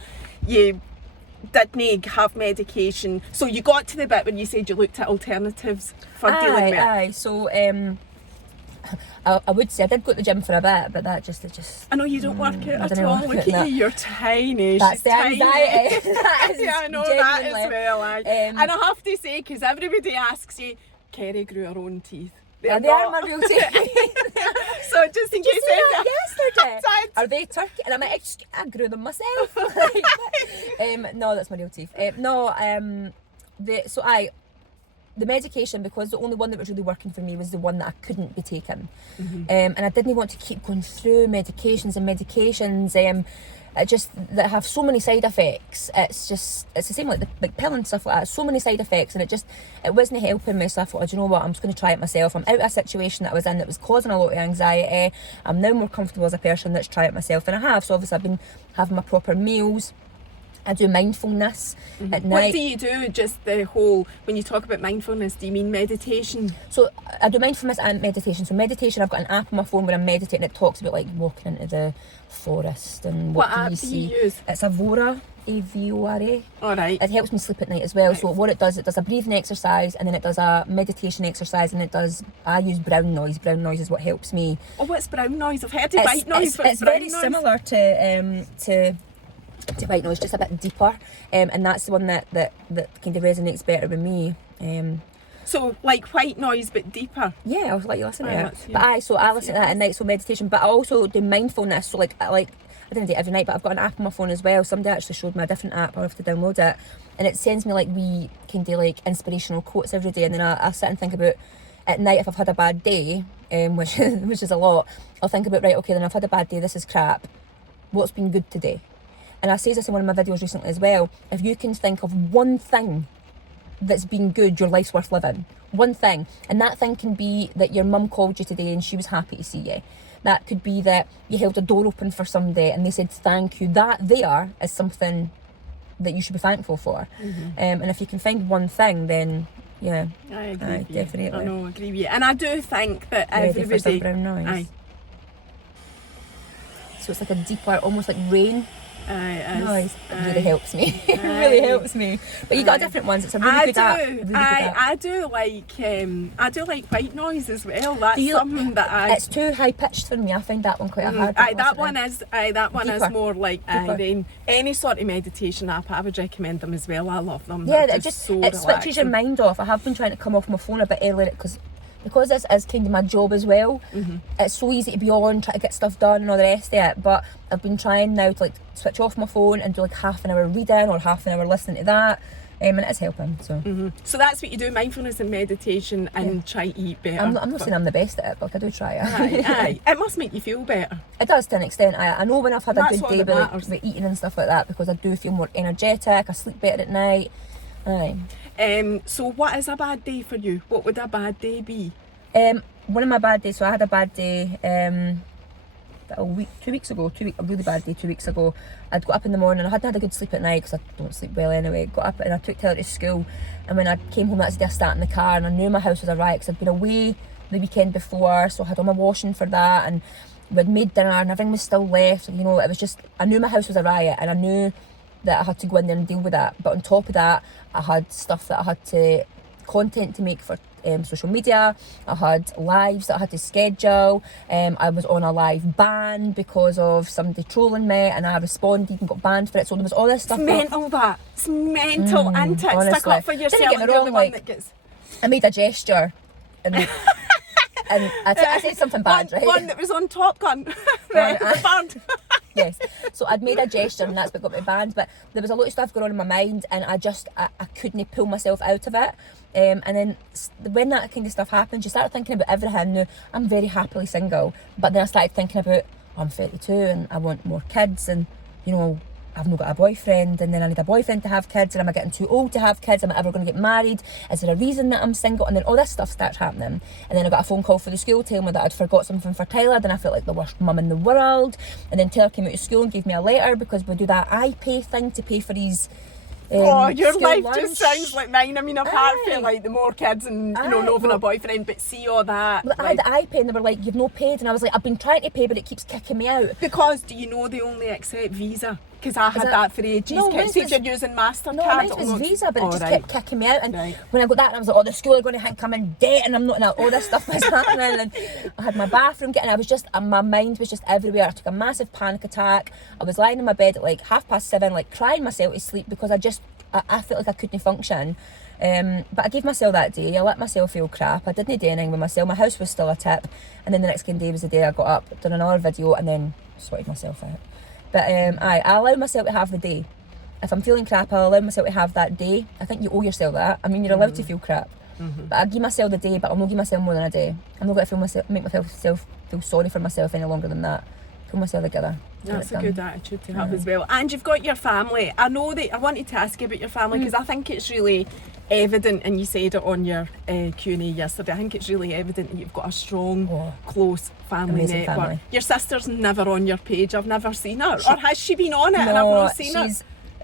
you didn't have medication. So you got to the bit when you said you looked at alternatives for dealing with it. So I would say I did go to the gym for a bit, but that just I know you don't work out at all. Look at you, you're tiny. That's she's the tiny. anxiety. Yeah, I know that as well. And I have to say, because everybody asks you, Kerri grew her own teeth. They are my real teeth. So just in case yesterday, are they turkey? And I'm like, I grew them myself. No, that's my real teeth. The medication, because the only one that was really working for me was the one that I couldn't be taking. And I didn't want to keep going through medications that have so many side effects. It's the same like the pill and stuff like that, so many side effects, and it wasn't helping me. So I thought, oh, do you know what, I'm just going to try it myself. I'm out of a situation that I was in that was causing a lot of anxiety. I'm now more comfortable as a person. Let's try it myself. And I have. So obviously I've been having my proper meals. I do mindfulness at night. What do you do? Just the whole, when you talk about mindfulness, do you mean meditation? So I do mindfulness and meditation. So meditation, I've got an app on my phone where I'm meditating. It talks about like walking into the forest and what app do you use? It's Avora, A-V-O-R-A. All right. It helps me sleep at night as well. Right. So what it does a breathing exercise, and then it does a meditation exercise, and I use brown noise. Brown noise is what helps me. Oh, what's brown noise? I've heard of white noise. It's very similar to white noise, just a bit deeper, and that's the one that kind of resonates better with me. So like white noise but deeper. Yeah, I was like, you listen to it. But I listen to that at night, so meditation. But I also do mindfulness. So like I don't do it every night, but I've got an app on my phone as well. Somebody actually showed me a different app. I'll have to download it, and it sends me like wee kind of like inspirational quotes every day, and then I sit and think about at night if I've had a bad day, which is a lot. I'll think about, right, okay, then I've had a bad day. This is crap. What's been good today? And I say this in one of my videos recently as well. If you can think of one thing that's been good, your life's worth living. One thing. And that thing can be that your mum called you today and she was happy to see you. That could be that you held a door open for somebody and they said thank you. That there is something that you should be thankful for. And if you can find one thing, then yeah. I agree with you. Definitely. I know, I agree with you. And I do think that everybody... For some brown noise. Aye. So it's like a deeper, almost like rain. Noise. It really helps me. It really helps me. But you got different ones. It's a really good app. I do like white noise as well. That's something that it's too high pitched for me. I find that one quite a hard. That one is more like any sort of meditation app. I would recommend them as well. I love them. Yeah, it switches your mind off. I have been trying to come off my phone a bit earlier because this is kind of my job as well. It's so easy to be on, try to get stuff done and all the rest of it, but I've been trying now to like switch off my phone and do like half an hour reading or half an hour listening to that, and it's helping. So that's what you do, mindfulness and meditation, and try to eat better. I'm not saying I'm the best at it, but I do try it. Aye. It must make you feel better. It does to an extent. I know when I've had a good day with eating and stuff like that, because I do feel more energetic, I sleep better at night. Aye. So what is a bad day for you? What would a bad day be? One of my bad days, so I had a bad day a really bad day 2 weeks ago. I'd got up in the morning, I hadn't had a good sleep at night because I don't sleep well anyway. Got up and I took Taylor to school, and when I came home that day I sat in the car and I knew my house was a riot because I'd been away the weekend before, so I had all my washing for that, and we'd made dinner and everything was still left. You know, it was just, I knew my house was a riot and I knew that I had to go in there and deal with that. But on top of that, I had stuff that I had to content to make for social media. I had lives that I had to schedule. I was on a live ban because of somebody trolling me, and I responded and got banned for it. So there was all this stuff. It's mental, that. It's mental, and stick honestly. up for yourself. Didn't get me And you're wrong, the one like, that gets... I made a gesture, and and I said something bad, right? One that was on Top Gun. The bird. Yes, so I'd made a gesture, and that's what got me banned. But there was a lot of stuff going on in my mind, and I couldn't pull myself out of it. And then when that kind of stuff happens, you start thinking about everything. Now, I'm very happily single, but then I started thinking about, I'm 32 and I want more kids, and you know, I've not got a boyfriend, and then I need a boyfriend to have kids, and am I getting too old to have kids? Am I ever going to get married? Is there a reason that I'm single? And then all this stuff starts happening. And then I got a phone call for the school telling me that I'd forgot something for Tyler. Then I felt like the worst mum in the world. And then Tyler came out of school and gave me a letter, because we do that iPay thing to pay for his your school life lunch. just sounds like mine. I mean, apart from like the more kids and you know, not having a well, boyfriend, but see all that. Well, I had the iPay, and they were like, "You've no paid," and I was like, "I've been trying to pay, but it keeps kicking me out." Because do you know they only accept Visa? Because I had that for ages. No, Kids, if you're using MasterCard. No, mine was Visa, but it just kept kicking me out. And Right. when I got that, I was like, "Oh, the school are going to think I'm in debt," and I'm not. And all this stuff was happening. And I had my bathroom getting. I was just, my mind was just everywhere. I took a massive panic attack. I was lying in my bed at like 7:30, like crying myself to sleep, because I felt like I couldn't function. But I gave myself that day. I let myself feel crap. I didn't do anything with myself. My house was still a tip. And then the next day was the day I got up, done another video, and then sorted myself out. But I allow myself to have the day. If I'm feeling crap, I'll allow myself to have that day. I think you owe yourself that. I mean, you're allowed to feel crap. But I give myself the day, but I'll not give myself more than a day. I'm not going to make myself feel sorry for myself any longer than that. Pull myself together. That's a good attitude to have as well. And you've got your family. I know that I wanted to ask you about your family, because I think it's really evident, and you said it on your Q&A yesterday, I think it's really evident that you've got a strong, close family network. Family. Your sister's never on your page. I've never seen her. Or has she been on it and I've not seen her?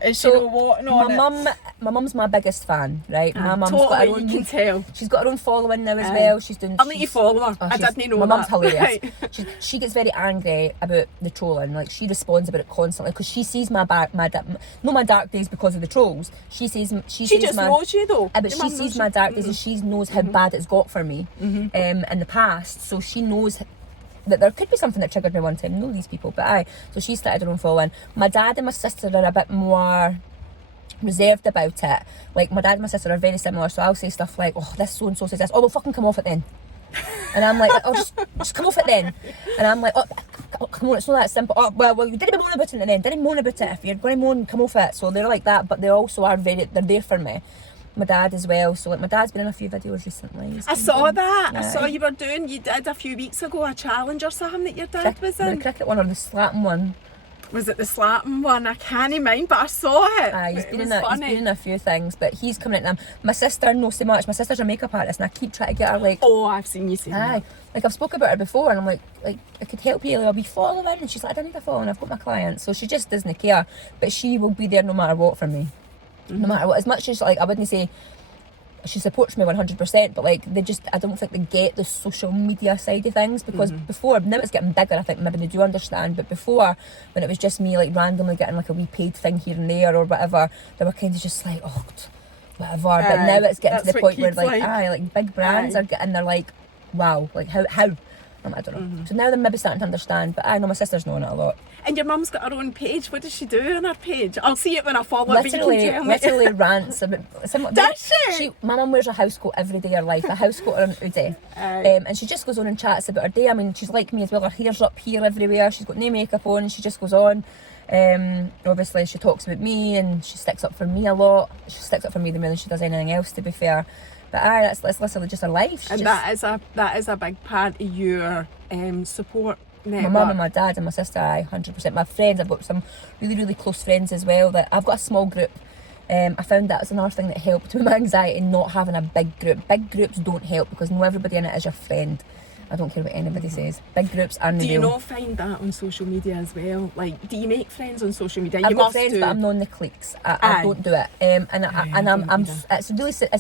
Is she not watching on it? My mum's my biggest fan, right? My mum's totally, got her own, you can tell. She's got her own following now as well. She's doing. I'll need to follow her. I didn't know my that. mum's hilarious. Right. She gets very angry about the trolling. Like, she responds about it constantly, because she sees my dark days because of the trolls. She sees just knows you though. But she sees my dark days, and she knows how bad it's got for me in the past. So she knows that there could be something that triggered me one time. Know these people, but so she started her own following. My dad and my sister are a bit more reserved about it. Like, my dad and my sister are very similar, so I'll say stuff like, "Oh, this so and so says this. Oh, well, fucking come off it then." And I'm like, "Oh, just come off it then." And I'm like, "Oh, come on, it's not that simple." "Oh, well, you didn't moan about it then. Didn't moan about it. If you're going to moan, come off it." So they're like that, but they also are they're there for me. My dad as well. So like, my dad's been in a few videos recently. I saw that. I saw you did a few weeks ago a challenge or something that your dad was in. The cricket one or the slapping one. Was it the slapping one? I can't mind, but I saw it. He's been in a few things, but he's coming out now. My sister, not so much. My sister's a makeup artist, and I keep trying to get her, like... Oh, I've seen you say that. Like, I've spoken about her before, and I'm like, I could help you, like, I'll be following, and she's like, "I don't need a following, I've got my clients." So she just doesn't care, but she will be there no matter what for me. No matter what. As much as, like, I wouldn't say she supports me 100%, but like, I don't think they get the social media side of things, because before, now it's getting bigger, I think maybe they do understand, but before, when it was just me like randomly getting like a wee paid thing here and there or whatever, they were kind of just like, "Oh, whatever." But now it's getting to the point where like big brands are getting, they're like, "Wow, like how?" I don't know. So now they're maybe starting to understand, but I know my sister's knowing it a lot. And your mum's got her own page. What does she do on her page? I'll see it when I follow it, but you can tell me. Literally rants about... Does she? My mum wears a house coat every day of her life, a house coat or an hoodie. And she just goes on and chats about her day. I mean, she's like me as well. Her hair's up here everywhere. She's got no makeup on, and she just goes on. Obviously, she talks about me, and she sticks up for me a lot. She sticks up for me more than she does anything else, to be fair. But that's literally just her life. That is a big part of your support network. My mum and my dad and my sister, 100%. My friends, I've got some really, really close friends as well. That I've got a small group. I found that was another thing that helped with my anxiety, not having a big group. Big groups don't help, because not everybody in it is your friend. I don't care what anybody says. Big groups are Do you not find that on social media as well? Like, do you make friends on social media? I've got friends, but I'm not in the cliques. I don't do it. It's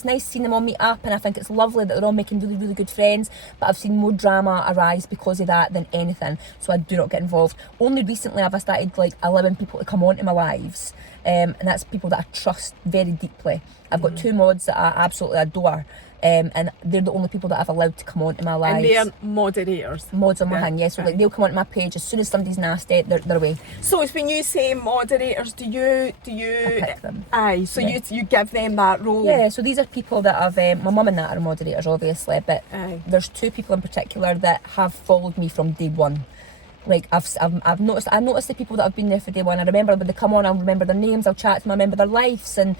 nice seeing them all meet up, and I think it's lovely that they're all making really, really good friends. But I've seen more drama arise because of that than anything, so I do not get involved. Only recently have I started like allowing people to come onto my lives, and that's people that I trust very deeply. I've got two mods that I absolutely adore. and they're the only people that I've allowed to come onto my lives. And they're moderators. Mods on my hand, yeah. So like they'll come onto my page as soon as somebody's nasty, they're away. So when you say moderators, do you I pick them. Aye, so you give them that role. Yeah, so these are people that have my mum and that are moderators obviously, but Aye. there's two people in particular that have followed me from day one. Like I've noticed the people that have been there for day one. I remember when they come on, I'll remember their names, I'll chat to them, I remember their lives and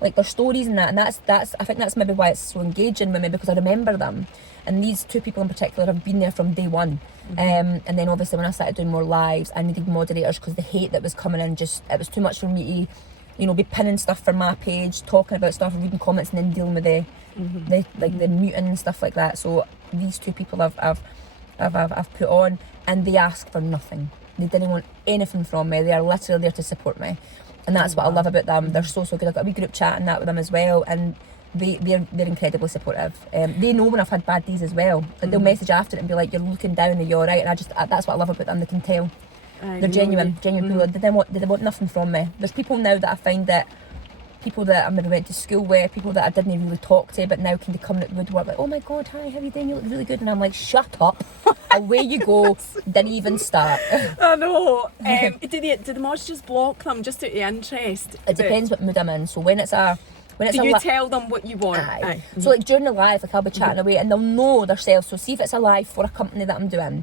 like their stories and that, and that's I think that's maybe why it's so engaging with me, because I remember them. And these two people in particular have been there from day one. And then obviously when I started doing more lives, I needed moderators because the hate that was coming in, it was too much for me to, you know, be pinning stuff for my page, talking about stuff, reading comments and then dealing with the muting and stuff like that. So these two people I've put on, and they ask for nothing. They didn't want anything from me. They are literally there to support me. And that's what I love about them. They're so good. I've got a wee group chat and that with them as well, and they're incredibly supportive. They know when I've had bad days as well. Like they'll message after it and be like, "You're looking down, are you alright?" And that's what I love about them. They can tell. They're genuine people. They want nothing from me. There's people now that I find that people that I maybe went to school with, people that I didn't really talk to, but now can they come at the woodwork like, "Oh my God, hi, how are you doing? You look really good." And I'm like, "Shut up." Away you go. Didn't even start. I know. Do the mods just block them just out of interest? It depends what mood I'm in. So when it's do you tell them what you want? Aye. So like during the live, like I'll be chatting away and they'll know themselves. So see if it's a live for a company that I'm doing,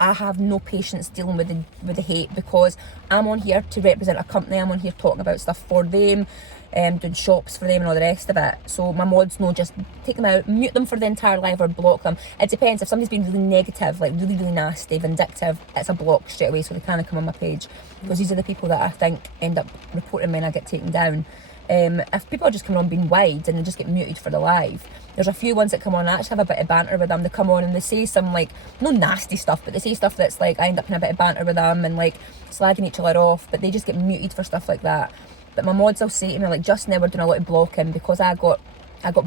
I have no patience dealing with the hate, because I'm on here to represent a company. I'm on here talking about stuff for them, doing shops for them and all the rest of it. So my mods know, just take them out, mute them for the entire live or block them. It depends. If somebody's been really negative, like really, really nasty, vindictive, it's a block straight away, so they can't come on my page, because these are the people that I think end up reporting me and I get taken down. If people are just coming on being wide and they just get muted for the live, there's a few ones that come on and I actually have a bit of banter with them. They come on and they say some like, no nasty stuff, but they say stuff that's like, I end up in a bit of banter with them and like slagging each other off, but they just get muted for stuff like that. But my mods will say to me, like just now we're doing a lot of blocking because I got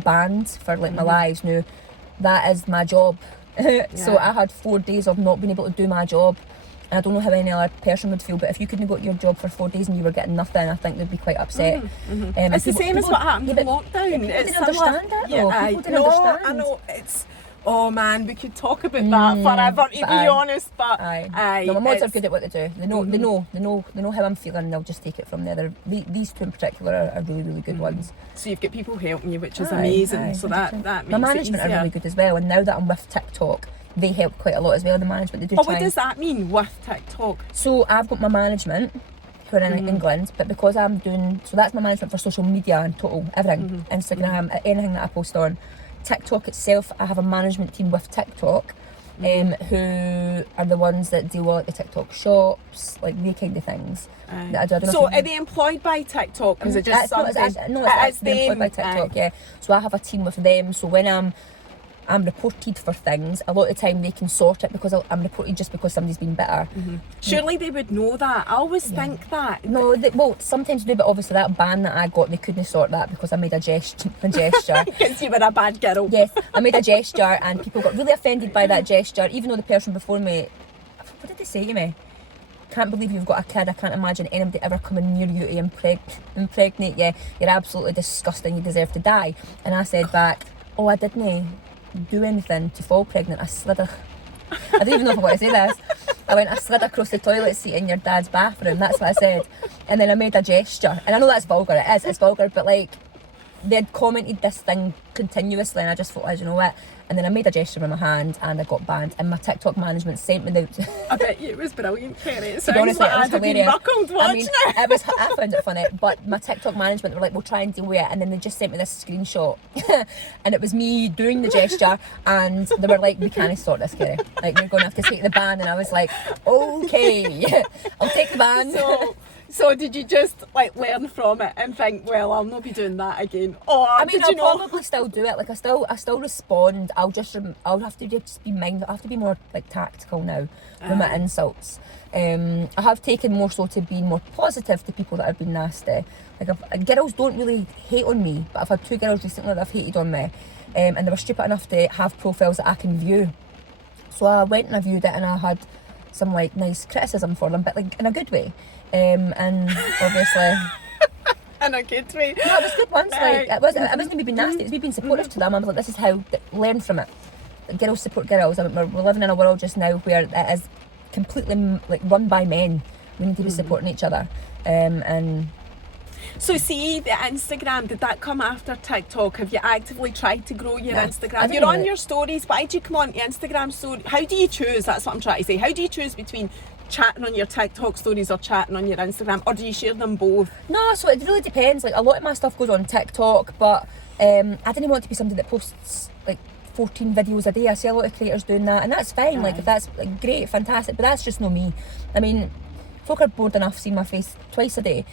banned for like my lives. Now that is my job. So I had 4 days of not being able to do my job. And I don't know how any other person would feel, but if you couldn't go to your job for 4 days and you were getting nothing, I think they'd be quite upset. It's the same as what happened in lockdown. People didn't understand it though. People didn't understand. I know. Oh man, we could talk about that forever, to be honest. But no, my mods are good at what they do. They know how I'm feeling, and they'll just take it from there. These two in particular are really, really good ones. So you've got people helping you, which is amazing. So that makes my management are really good as well. And now that I'm with TikTok, they help quite a lot as well. The management, they do. What does that mean with TikTok? So I've got my management who are in England, but because I'm doing, so that's my management for social media and total everything, Instagram, anything that I post on. TikTok itself, I have a management team with TikTok, who are the ones that deal with like, the TikTok shops, like the kind of things. That I do. So are they employed by TikTok? Is it just something? It's employed by TikTok, yeah. So I have a team with them. So when I'm reported for things, a lot of the time they can sort it because I'm reported just because somebody's been bitter. Surely they would know that. I always think that. No, sometimes they do, but obviously that ban that I got, they couldn't sort that because I made a gesture. Because you were a bad girl. Yes, I made a gesture and people got really offended by that gesture, even though the person before me, what did they say to me? Can't believe you've got a kid. I can't imagine anybody ever coming near you to impregnate you. You're absolutely disgusting. You deserve to die. And I said back, oh, I didn't do anything to fall pregnant. I don't even know if I want to say this. I slid across the toilet seat in your dad's bathroom. That's what I said. And then I made a gesture. And I know that's vulgar. It's vulgar. But like, they'd commented this thing continuously and I just thought, you know what? And then I made a gesture with my hand and I got banned. And my TikTok management sent me the... I bet you it was brilliant, Kerri. It sounds honestly, like I'd have been buckled watching it. I found it funny, but my TikTok management were like, we'll try and deal with it. And then they just sent me this screenshot. And it was me doing the gesture and they were like, we can't sort this, Kerri. Like, you're going to have to take the ban. And I was like, okay, I'll take the ban. So did you just like learn from it and think, well, I'll not be doing that again? Or I mean, I'll probably still do it. Like I still respond. I'll have to just be mindful. I have to be more like tactical now with my insults. I have taken more so to being more positive to people that have been nasty. Like girls don't really hate on me, but I've had 2 girls recently that have hated on me, and they were stupid enough to have profiles that I can view. So I went and I viewed it, and I had some like nice criticism for them, but like in a good way. And obviously in a good way. No, it was good ones. Like it wasn't me being nasty. It was me being supportive to them. I was like, this is how learn from it. Girls support girls. I mean, we're living in a world just now where it is completely like run by men. We need to be supporting each other. And so see, the Instagram, did that come after TikTok? Have you actively tried to grow your Instagram? You're on your stories. Why do you come on to Instagram story? How do you choose? That's what I'm trying to say. How do you choose between chatting on your TikTok stories or chatting on your Instagram, or do you share them both? No, so it really depends. Like a lot of my stuff goes on TikTok, but I didn't want to be somebody that posts like 14 videos a day. I see a lot of creators doing that, and that's fine. Like if that's like, great, fantastic, but that's just not me. I mean, folk are bored enough seeing my face twice a day,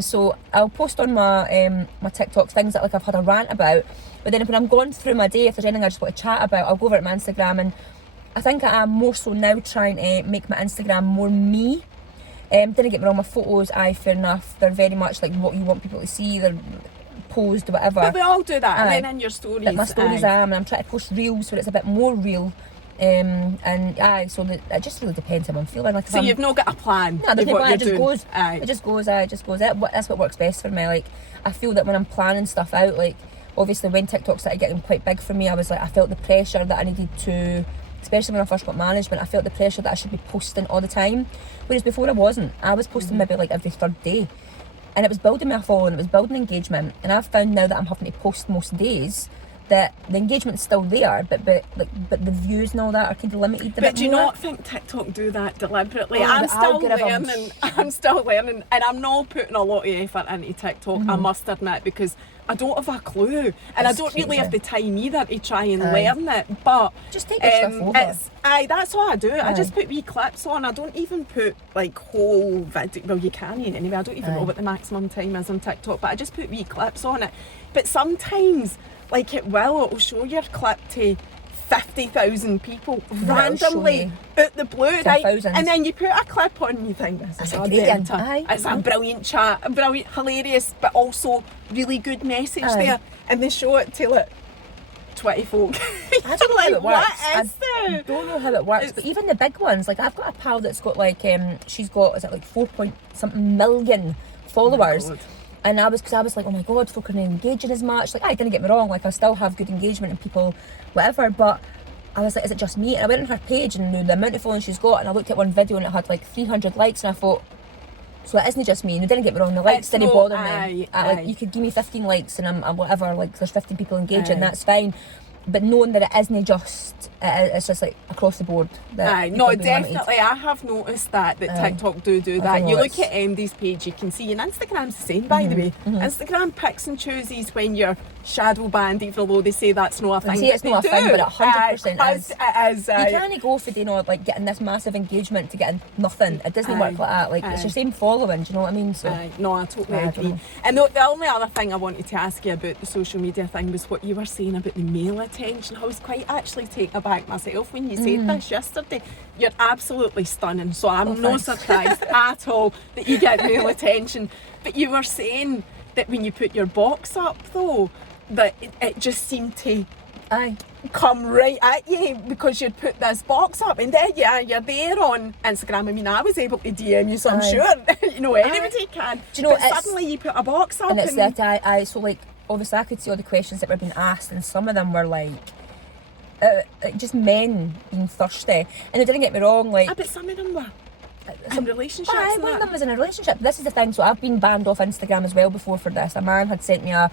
so I'll post on my my TikTok things that like I've had a rant about, but then when I'm going through my day, if there's anything I just want to chat about, I'll go over to my Instagram. And I think I am more so now trying to make my Instagram more me. Didn't get me wrong, my photos, fair enough, they're very much like what you want people to see, they're posed, whatever. But we all do that, and then in your stories. But my stories and I'm trying to post reels where it's a bit more real. So it just really depends how I'm feeling. Like so you've not got a plan. No, there's no plan. It just goes. Aye. It just goes. That's what works best for me. Like I feel that when I'm planning stuff out, like obviously when TikTok started getting quite big for me, I was like, I felt the pressure that I needed to. Especially when I first got management, I felt the pressure that I should be posting all the time. Whereas before I wasn't. I was posting maybe like every third day. And it was building my following, it was building engagement. And I've found now that I'm having to post most days that the engagement's still there, but the views and all that are kind of limited. But do you not think TikTok do that deliberately? Oh, I'm still learning, and I'm not putting a lot of effort into TikTok, I must admit, because I don't have a clue, and I don't really have the time either to try and learn it. But just take your stuff over. That's what I do. I just put wee clips on. I don't even put like whole video. Well, you can anyway. I don't even know what the maximum time is on TikTok, but I just put wee clips on it. But sometimes, like it'll show your clip to 50,000 people randomly out the blue, right? And then you put a clip on and you think, this is a great it's a brilliant chat, a brilliant, hilarious, but also really good message there. And they show it to like 20 folk. I don't know how it works. I don't know how it works, but even the big ones, like I've got a pal that's got like, she's got, is it like 4-point-something million followers. And I was like, oh my god, folk aren't engaging as much. Like, I didn't get me wrong, like I still have good engagement and people, whatever, but I was like, is it just me? And I went on her page and knew the amount of following she's got, and I looked at one video and it had like 300 likes, and I thought, so it isn't just me. And it didn't get me wrong, the likes didn't bother me. Like, you could give me 15 likes and I'm whatever, like there's 50 people engaging, that's fine. But knowing that it isn't just, it's just like across the board. No, definitely. I have noticed that TikTok do that. You look at MD's page, you can see, and Instagram's the same, by the way. Instagram picks and chooses when you're shadow banned, even though they say that's not a thing. It's not a thing, but it 100% is. It is. You can't go for like getting this massive engagement to getting nothing. It doesn't work like that. Like it's your same following. Do you know what I mean? So no, I totally agree. And the only other thing I wanted to ask you about the social media thing was what you were saying about the male attention. I was quite actually taken aback myself when you said this yesterday. You're absolutely stunning, so I'm no surprised at all that you get male attention. But you were saying that when you put your box up though, that it just seemed to come right at you because you'd put this box up, and there you are, you're there on Instagram. I mean, I was able to DM you, so I'm sure anybody can. Do you know, but suddenly you put a box up, and it's that so like obviously I could see all the questions that were being asked, and some of them were like just men being thirsty, and they didn't get me wrong, like but some of them were in relationships. One of them was in a relationship. This is the thing, so I've been banned off Instagram as well before for this. A man had sent me a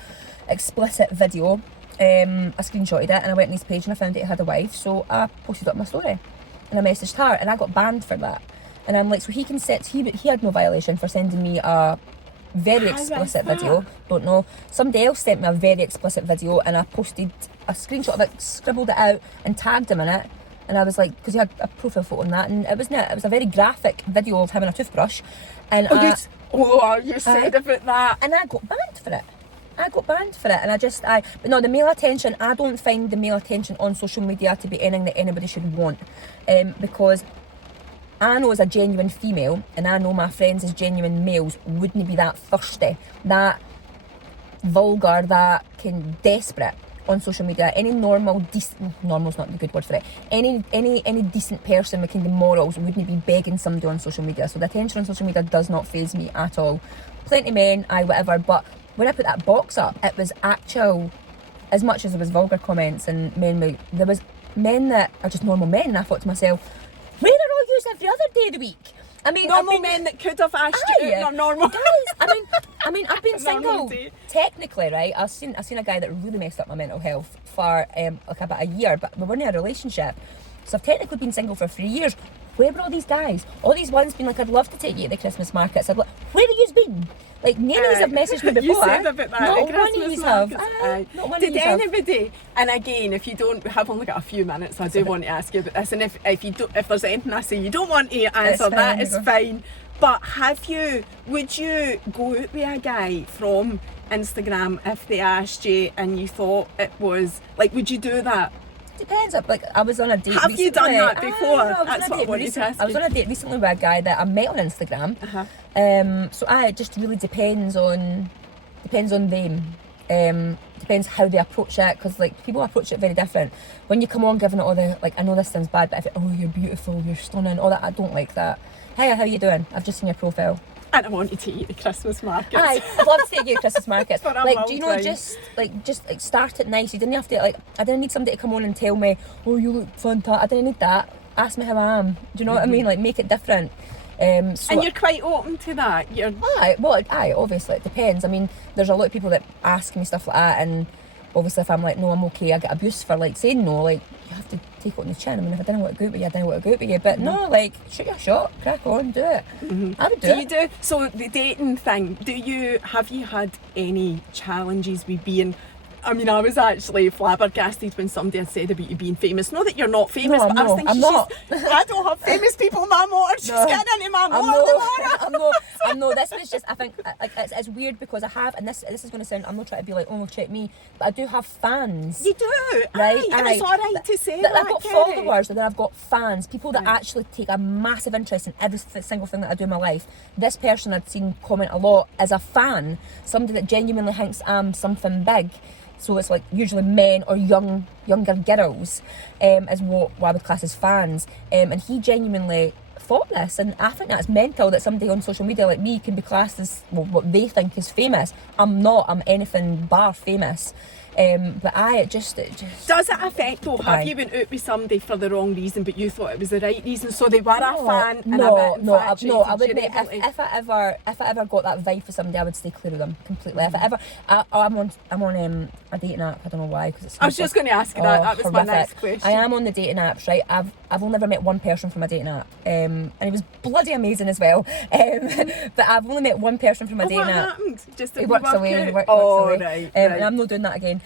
explicit video, I screenshotted it, and I went on his page and I found it had a wife, so I posted it on my story and I messaged her, and I got banned for that. And I'm like, so he had no violation for sending me a very explicit video. Don't know. Somebody else sent me a very explicit video, and I posted a screenshot of it, scribbled it out and tagged him in it. And I was like, because he had a profile photo on that, and it was a very graphic video of him in a toothbrush. And you said about that. And I got banned for it. But no, the male attention, I don't find the male attention on social media to be anything that anybody should want. Because I know as a genuine female, and I know my friends as genuine males wouldn't be that thirsty, that vulgar, that desperate. on social media, any normal, decent, normal's not the good word for it, any decent person with kind of morals wouldn't be begging somebody on social media. So the attention on social media does not faze me at all. Plenty men, whatever, but when I put that box up, it was actual, as much as there was vulgar comments and there was men that are just normal men, and I thought to myself, where are all yous every other day of the week? I mean, normal men that could have asked you out, not normal guys. I mean, I've been single technically, right? I've seen a guy that really messed up my mental health for like about a year, but we weren't in a relationship, so I've technically been single for 3 years. Where were all these guys? All these ones being like, I'd love to take you to the Christmas markets. I'd like, where have you been? Like, none of you have messaged me before. You said about that. Not one of you have. Not one of you have. Did anybody? And again, if you don't, we have only got a few minutes. I do want to ask you about this. And if there's anything I say you don't want to answer, that is fine. But would you go out with a guy from Instagram if they asked you and you thought it was like, would you do that? Depends. Like, I was on a date recently. Have you done that before? That's what I wanted to ask you. I was on a date recently with a guy that I met on Instagram. So it just really depends on them. Depends how they approach it, because like people approach it very different. When you come on giving it all the, like, I know this sounds bad, but you're beautiful, you're stunning, all that, I don't like that. Hiya, how you doing? I've just seen your profile. And I want you to eat the Christmas markets. I'd love to take you to Christmas markets. Like, do you know, just start it nice. You didn't have to, like, I didn't need somebody to come on and tell me, oh, you look fantastic. I didn't need that. Ask me how I am. Do you know what I mean? Like, make it different. And you're quite open to that. Obviously it depends. I mean, there's a lot of people that ask me stuff like that, and obviously if I'm like, no, I'm okay, I get abuse for like saying no. Like, you have to take it on the chin. I mean, if I didn't want to go out with you, I didn't want to go out with you. But no, like, shoot your shot, crack on, do it. I would do it. So the dating thing, have you had any challenges with being, I mean, I was actually flabbergasted when somebody had said about you being famous. Not that you're not famous, but I was thinking, I don't have famous people in my motor. She's getting into my motor. I'm no. This was just, I think, like, it's weird because I have, and this is going to sound, I'm not trying to be like, oh no, check me, but I do have fans. You do, right? And it's all right to say that. I've got followers, and then I've got fans, people that actually take a massive interest in every single thing that I do in my life. This person I'd seen comment a lot as a fan, somebody that genuinely thinks I'm something big. So it's like usually men or younger girls is what I would class as fans. And he genuinely thought this, and I think that's mental that somebody on social media like me can be classed as what they think is famous. I'm not. I'm anything bar famous. But it just does it affect though? Have you been out with somebody for the wrong reason, but you thought it was the right reason, so they were a fan and a bit infatuated? I wouldn't. If I ever got that vibe for somebody, I would stay clear of them completely. If I ever, I'm on a dating app. I don't know why, because I was just going to ask you that. That was horrific. My next question. I am on the dating apps, right? I've only ever met one person from a dating app, and he was bloody amazing as well. But I've only met one person from a dating app. What happened? Just he works away. Right. And I'm not doing that again.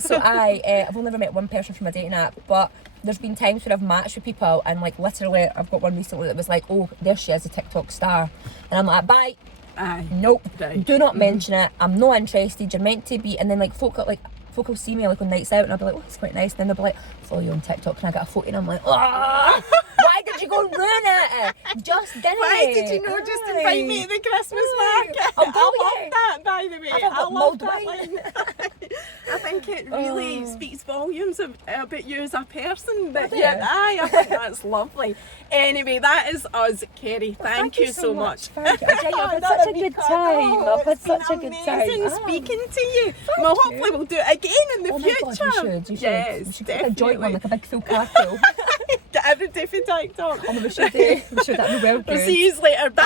So I've only ever met one person from a dating app, but there's been times where I've matched with people, and like literally I've got one recently that was like, oh, there she is, a TikTok star, and I'm like, bye. Nope. Right. Do not mention it. I'm not interested. You're meant to be. And then like folk will see me like on nights out, and I'll be like, oh, it's quite nice. And then they'll be like, follow you on TikTok, can I get a photo? And I'm like, oh, why did you go and ruin it? Just did it. Why did you not just invite me to the Christmas market? I love that, by the way. I love that line. I think it really speaks volumes about you as a person. I think that's lovely. Anyway, that is us, Kerri. Thank you so much. Thank you. I've had such a good time. I've had such a good time. Amazing speaking to you. Well, hopefully we'll do it again in the future. God, you should. Yes, we should get a joint one, like a big full cocktail. Get every day for TikTok. We should. That'd be well good. We'll see you later. Bye.